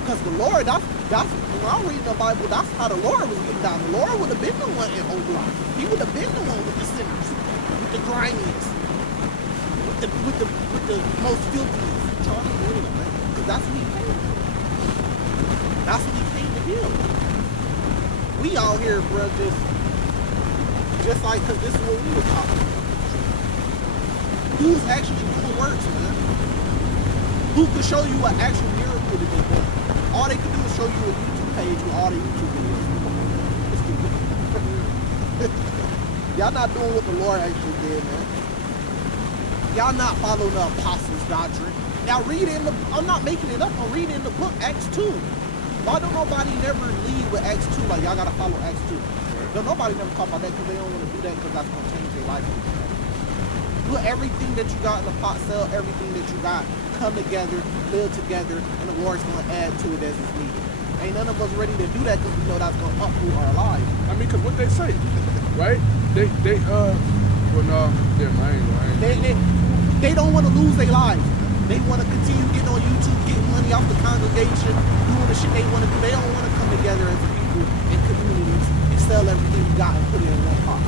Because the Lord, that's when I'm reading the Bible, that's how the Lord was getting down. The Lord would have been the one in O-Block. He would have been the one with the sinners, with the grimiest, with the most filthiest. Charlie Marina, man. Because that's what he came to. That's what he came to heal. We out here, bro, just like, because this is what we was talking about. Who's actually doing works, man? Who could show you an actual miracle that they done? All they could do is show you a YouTube page with all the YouTube videos. Y'all not doing what the Lord actually did, man. Y'all not following the apostles' doctrine. Now read in the, I'm not making it up, I'm reading in the book, Acts 2. Why don't nobody never lead with Acts 2? Like, y'all gotta follow Acts 2. No, nobody never talk about that because they don't want to do that because that's gonna change their life. Put everything that you got in the pot, sell everything that you got, come together, live together, and the Lord's gonna add to it as it's needed. Ain't none of us ready to do that because we know that's gonna uproot our lives. I mean, because what they say, right? Well, no, They don't want to lose their lives. They want to continue getting on YouTube, getting money off the congregation, doing the shit they want to do. They don't want to come together as a people in communities and sell everything you got and put it in one pot.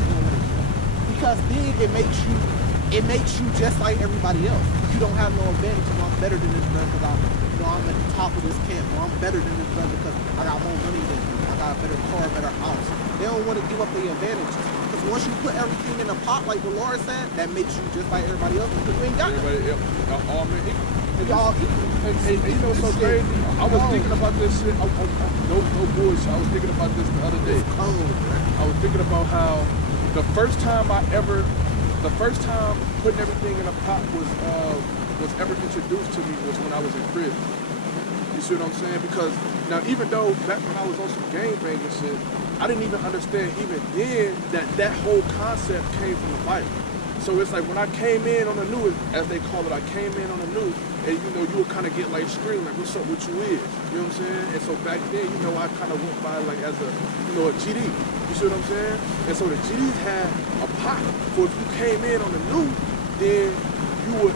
Because then it makes you just like everybody else. You don't have no advantage. I'm better than this brother because I'm at the top of this camp. Or I'm better than this brother because I got more money than him. I got a better car, a better house. They don't want to give up their advantages. Because once you put everything in a pot, like the Lord said, that makes you just like everybody else because you ain't got nothing. All men equal. Y'all equal. And you know what's so crazy? I was thinking about this shit. No bullshit. I was thinking about this the other day. I was thinking about how the first time putting everything in a pot was ever introduced to me was when I was in prison. You see what I'm saying? Because now, even though back when I was on some gangbanging shit, I didn't even understand even then that whole concept came from the Bible. So it's like when I came in on the news, as they call it, I came in on the news, and you know, you would kind of get like scream like, what's up with you is? You know what I'm saying? And so back then, you know, I kind of went by like as a, you know, a GD. You see what I'm saying? And so the GDs had a pot for if you came in on the news, then you would,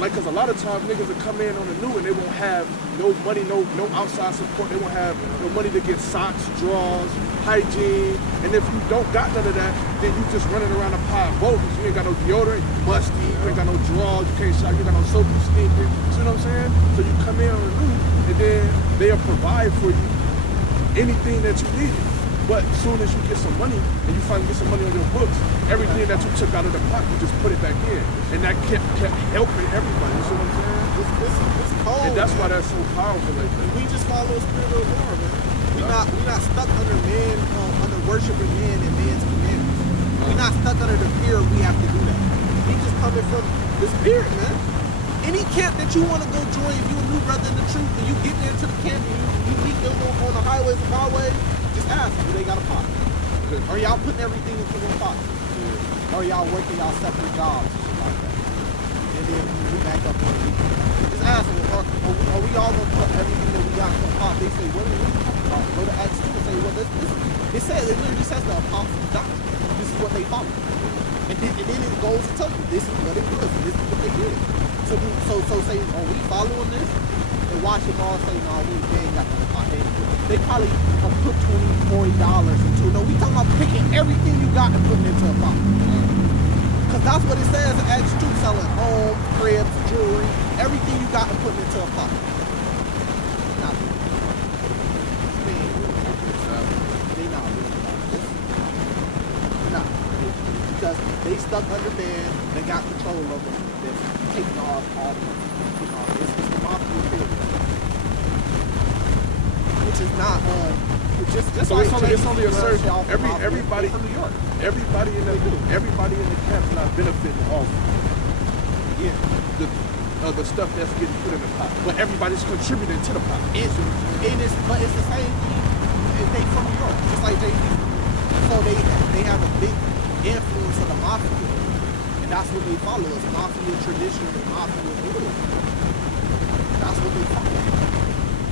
like, cause a lot of times niggas would come in on the new and they won't have no money, no outside support. They won't have no money to get socks, drawers, hygiene. And if you don't got none of that, then you just running around a pile of bogus. You ain't got no deodorant, you musty, you ain't got no drawers, you can't shop, you ain't got no soap, you stinking. See what I'm saying? So you come in on the new and then they'll provide for you anything that you need. But as soon as you get some money and you finally get some money on your books, everything that you took out of the pot, you just put it back in. And that kept helping everybody. You see what I'm saying? It's cold. And that's why that's so powerful. Like, we just follow the spirit of the Lord, man. We're not stuck under men, under worshiping men and men's commandments. We're not stuck under the fear we have to do that. We just coming from the spirit, man. Any camp that you want to go join, if you a new brother in the truth, and you get there to the camp and you meet them on the highways and byways, just ask them, do they got a pot? Or y'all putting everything into one pot? Or y'all working y'all separate jobs and shit like that? And then we back up on the weekend. Just ask them, are we all going to put everything that we got in the pot? They say, what are we talking about? Go to Acts 2 and say, well, it literally says the apostles' doctrine. This is what they follow. And then it goes to tell you, this is what it was, and this is what they did. So say, are we following this? And watch them all say, no, we ain't got the pot. They probably put $20, $40 into it. No, we talking about picking everything you got and putting it into a pot. Because that's what it says in Acts 2, selling homes, cribs, jewelry, everything you got and putting it into a pot. Not really. They not really about this. Nah. Because they stuck under man, they got control of them. They're taking all this. It's the mafia period. Which is not just so like it's only a certain everybody from New York. Everybody in the camp's not benefiting off the stuff that's getting put in the pot. But everybody's contributing to the pot. But it's the same thing. They from New York, just like JD. So they have a big influence of the mafia. And that's what they follow, is mafia tradition and mafia rules. That's what they follow.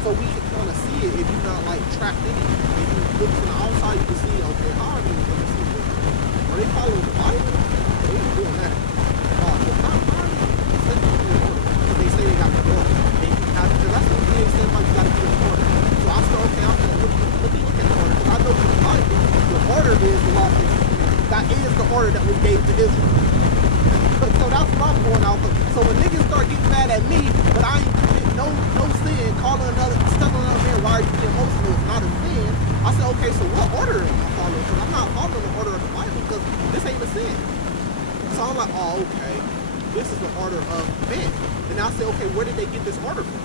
So we can kind of see it if you're not like trapped in it. If you look from the outside, you can see, okay, how are they going to see this? Are they following the Bible? They ain't doing that. The top party send them to the order. Because they say they got the order. Because that's what they say about you got to do the order. So I said, okay, I'm going to look at the order. Because I know from the Bible, the order is the law. That is the order that was gave to Israel. So that's what I'm going out for. So when niggas start getting mad at me, but I ain't committing no sin, calling another, stuff another man, why are you being emotional? It's not a sin. I said, okay, so what order am I following? Because I'm not following the order of the Bible because this ain't a sin. So I'm like, oh, okay, this is the order of men. And I said, okay, where did they get this order from?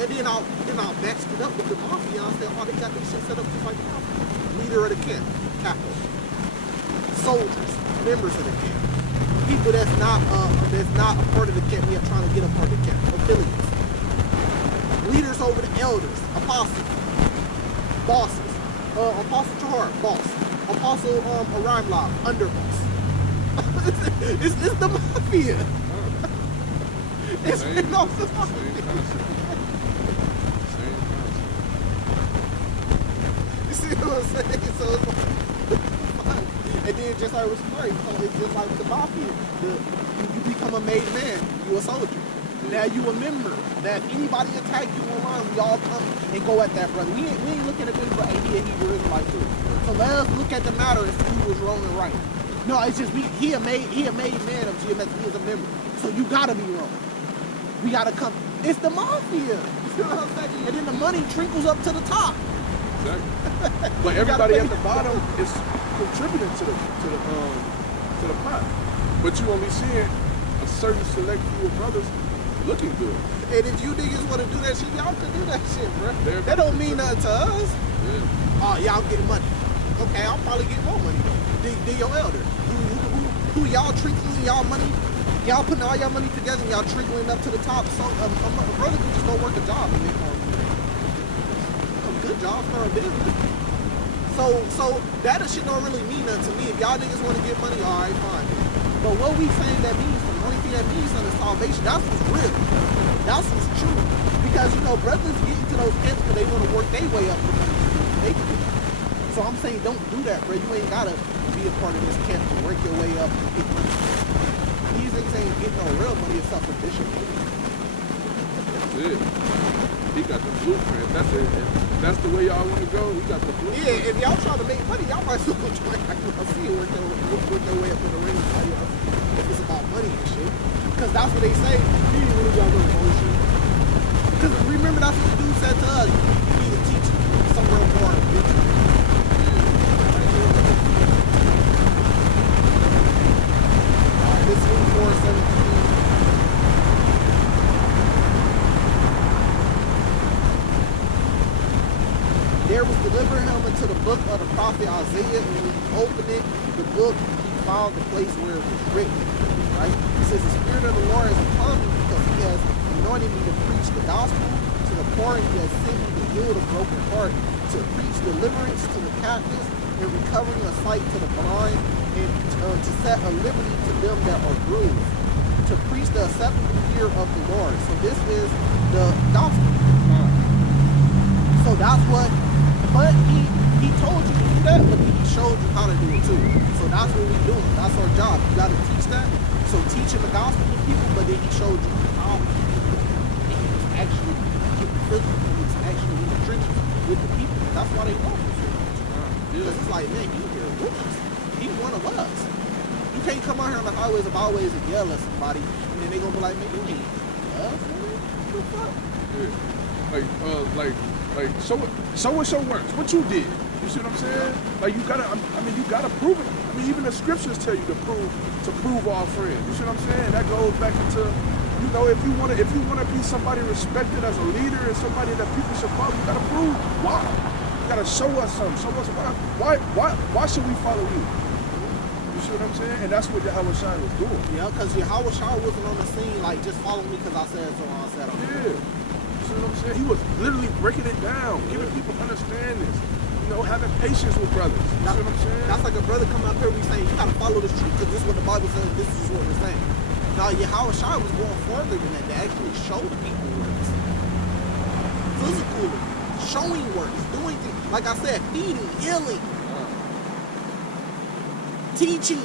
And then I matched it up with the mafia. And I said, oh, they got this shit set up just like the mafia. Leader of the camp, capital. Soldiers, members of the camp. People that's not a part of the camp, we are trying to get a part of the camp. Affiliates. Leaders over the elders, apostles, bosses. Apostle Tahar, boss. Apostle Arimla, underboss. It's the mafia. It's the mafia. You see what I'm saying? So it's like, and then just like with Spray, it's just like with the mafia. You become a made man, you a soldier. Now you a member. Now if anybody attack you online, we all come and go at that brother. We ain't looking at this, but hey, he a Hebrew Israelite too. So let us look at the matter and see who was wrong and right. No, it's just he a made man of GMS. He is a member. So you gotta be wrong. We gotta come. It's the mafia. You know what I'm saying? And then the money trickles up to the top. Exactly. But everybody at the bottom is contributing to the pot. But you only seeing a certain select few of brothers looking good. And if you niggas want to do that shit, y'all can do that shit, bro. That don't mean nothing to us. Yeah. Oh, y'all getting money. Okay, I'll probably get more money though. Than your elder. Who y'all trickling y'all money? Y'all putting all y'all money together and y'all trickling up to the top. So a brother can just go work a job and make more money. A good job for a business. So that shit don't really mean nothing to me. If y'all niggas want to get money, all right, fine. But what we saying that means, the only thing that means is salvation. That's what's real. That's what's true. Because, you know, brothers get into those camps because they want to work their way up. So I'm saying don't do that, bro. You ain't got to be a part of this camp to work your way up and get money. These niggas ain't getting no real money except for Bishop. That's it. He got the blueprint. That's it. If that's the way y'all want to go, he got the blueprint. Yeah, if y'all trying to make money, y'all might as well join. I see it work their way up in the ring. If it's about money and shit. Because that's what they say. You ain't really got no emotion. Because remember, that's what the dude said to us. You need to teach somewhere more. This is 417. There was delivered him into the book of the prophet Isaiah, and when he opened it, the book, he found the place where it was written. Right? It says, the Spirit of the Lord is upon me because he has anointed me to preach the gospel to the poor, and he has sent me to heal the broken heart, to preach deliverance to the captives, and recovering of sight to the blind, and to set a liberty to them that are bruised, to preach the acceptable year of the Lord. So this is the gospel. So that's what, but he told you to do that, but he showed you how to do it too. So that's what we're doing. That's our job. You got to teach that. So teaching the gospel to people, but then he showed you how he was actually physical. He was actually in the trenches with the people. That's why they love him so much. Because it's like, man, he here with us. He's one of us. You can't come out here on the highways of always and yell at somebody, and then they gonna be like, man, you ain't us, man. What the fuck? Yeah. Like so works. What you did. You see what I'm saying? Like you gotta you gotta prove it. I mean, even the scriptures tell you to prove all friends. You see what I'm saying? That goes back into, you know, if you wanna be somebody respected as a leader and somebody that people should follow, you gotta prove why. You gotta show us something. Show us why should we follow you? You see what I'm saying? And that's what Yahweh Shai was doing. Yeah, because Yahweh Shai wasn't on the scene like just follow me because I said so. I said on. Yeah. You see what I'm saying? He was literally breaking it down, giving people understand this. You know, having patience with brothers. You see what I'm saying? That's like a brother coming up here, we saying, you gotta follow this truth because this is what the Bible says, this is what we're saying. Now, Yahweh Shai was going further than that to actually show the people works. Physical, showing works, doing things. Like I said, feeding, healing. teaching,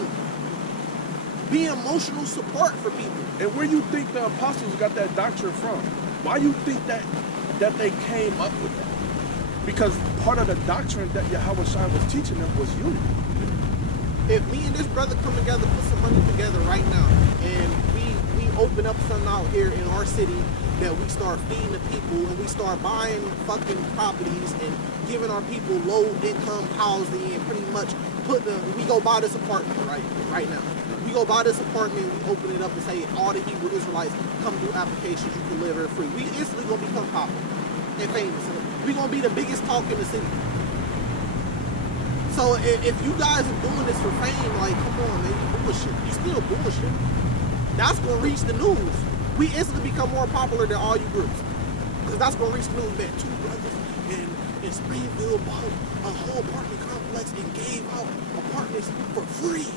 be emotional support for people. And where you think the apostles got that doctrine from? Why you think that they came up with that? Because part of the doctrine that Yahweh Shai was teaching them was unity. If me and this brother come together, put some money together right now, and we open up something out here in our city that we start feeding the people, and we start buying fucking properties and giving our people low income housing, and pretty much we go buy this apartment right now. We go buy this apartment, we open it up and say all the Hebrew Israelites come do applications, you can live here free. We instantly gonna become popular and famous. We gonna be the biggest talk in the city. So if you guys are doing this for fame, like, come on, man, you bullshit. You still bullshit. That's gonna reach the news. We instantly become more popular than all you groups. Because that's gonna reach the news, man. 2 brothers in Springfield bought a whole apartment complex and gave out apartments for free.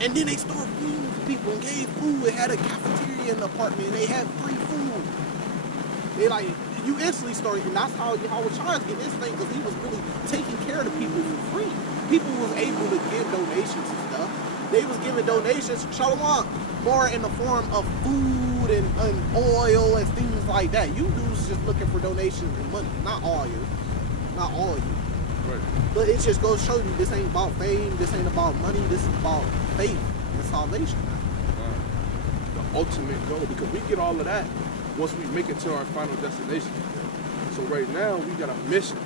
And then they started feeding people and gave food. They had a cafeteria in the apartment and they had free food. They like, you instantly started, and that's how Yahweh Shai get this thing, because he was really taking care of the people for free. People was able to give donations and stuff. They was giving donations, shalom, more in the form of food and oil and things like that. You dudes just looking for donations and money. Not all you. Right. But it just goes to show you this ain't about fame, this ain't about money, this is about faith and salvation. The ultimate goal, because we get all of that once we make it to our final destination. So right now, we got a mission.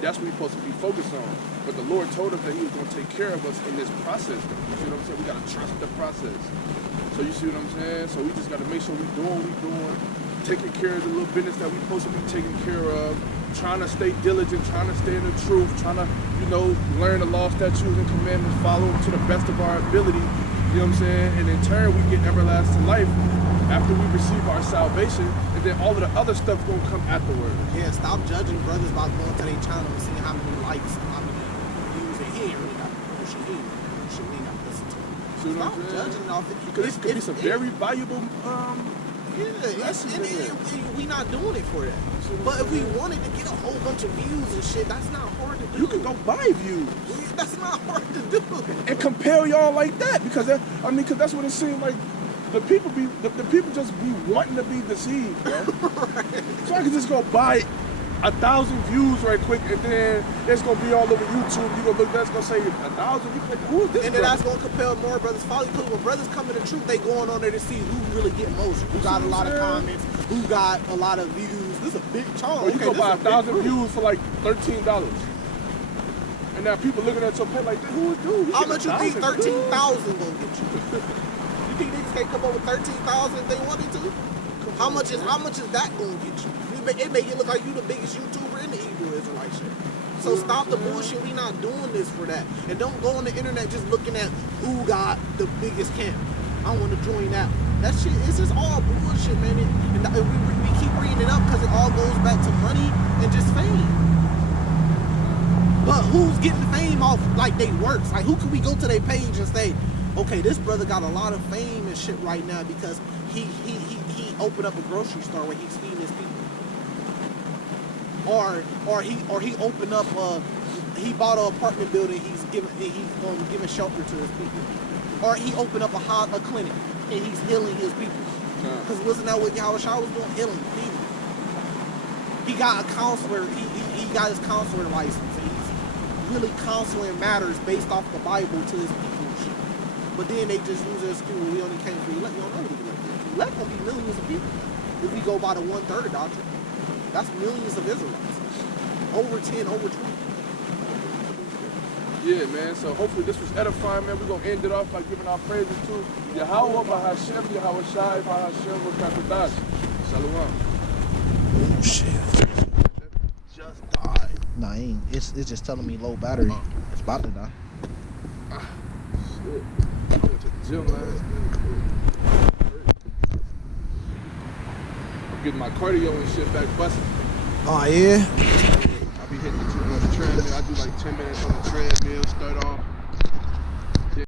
That's what we're supposed to be focused on. But the Lord told us that he was going to take care of us in this process. You see what I'm saying? We got to trust the process. So you see what I'm saying? So we just got to make sure we're doing what we're doing, taking care of the little business that we're supposed to be taking care of, trying to stay diligent, trying to stay in the truth, trying to, learn the law, statutes, and commandments, follow them to the best of our ability. You know what I'm saying? And in turn, we get everlasting life after we receive our salvation, and then all of the other stuff gonna come afterwards. Yeah, stop judging brothers by going to their channel and seeing how many likes and how many views they hear. We got bullshit here, bullshit we not listen to. See what Stop I'm saying? judging it off it. Because this could be some very valuable lessons in there. We not doing it for that. But if we wanted to get a whole bunch of views and shit, that's not hard to do. You can go buy views. That's not hard to do. And compel y'all like that, because that's what it seems like. The people just be wanting to be deceived, bro. Right. So I can just go buy 1,000 views right quick, and then it's gonna be all over YouTube. You gonna look, that's gonna say 1,000. You click, who is this? And then that's gonna compel more brothers follow, because when brothers come to the truth, they going on there to see who really get most, who got a lot of comments, who got a lot of views. This is a big chunk. You go buy 1,000 views for like $13. And now people looking at your page like, who is dude? How much you think 13,000 gonna get you? You think niggas can't come up with 13,000 if they wanted to? How much is that gonna get you? It make it look like you the biggest YouTuber in the Hebrew Israelite shit. So stop the bullshit. We not doing this for that. And don't go on the internet just looking at who got the biggest camp. I want to join that. That shit, it's just all bullshit, man. And we keep reading it up because it all goes back to money and just fame. But who's getting fame off like they works? Like, who can we go to their page and say, okay, this brother got a lot of fame and shit right now because he opened up a grocery store where he's feeding his people, or he opened up he bought an apartment building, he's giving shelter to his people, or he opened up a clinic and he's healing his people. Because wasn't that what Yahweh Shai was doing? Healing people. He got a counselor. He got his counselor license. And he's really counseling matters based off the Bible to his people and shit. But then they just use their school. We only came for elect. You don't know what elect gonna be millions of people if we go by the 1/3 doctrine. That's millions of Israelites. Over 10, over 20. Yeah, man. So hopefully this was edifying, man. We're gonna end it off by giving our praises to Yahweh, Bahashem, Yahweh Shai, Bahashem, Wakakadash. Shalom. Oh shit. Just died. Nah, it's just telling me low battery. It's about to die. Shit. I went to the gym last night. I'm getting my cardio and shit back busting. Oh yeah? I be hitting the treadmill. I do like 10 minutes on the treadmill, start off.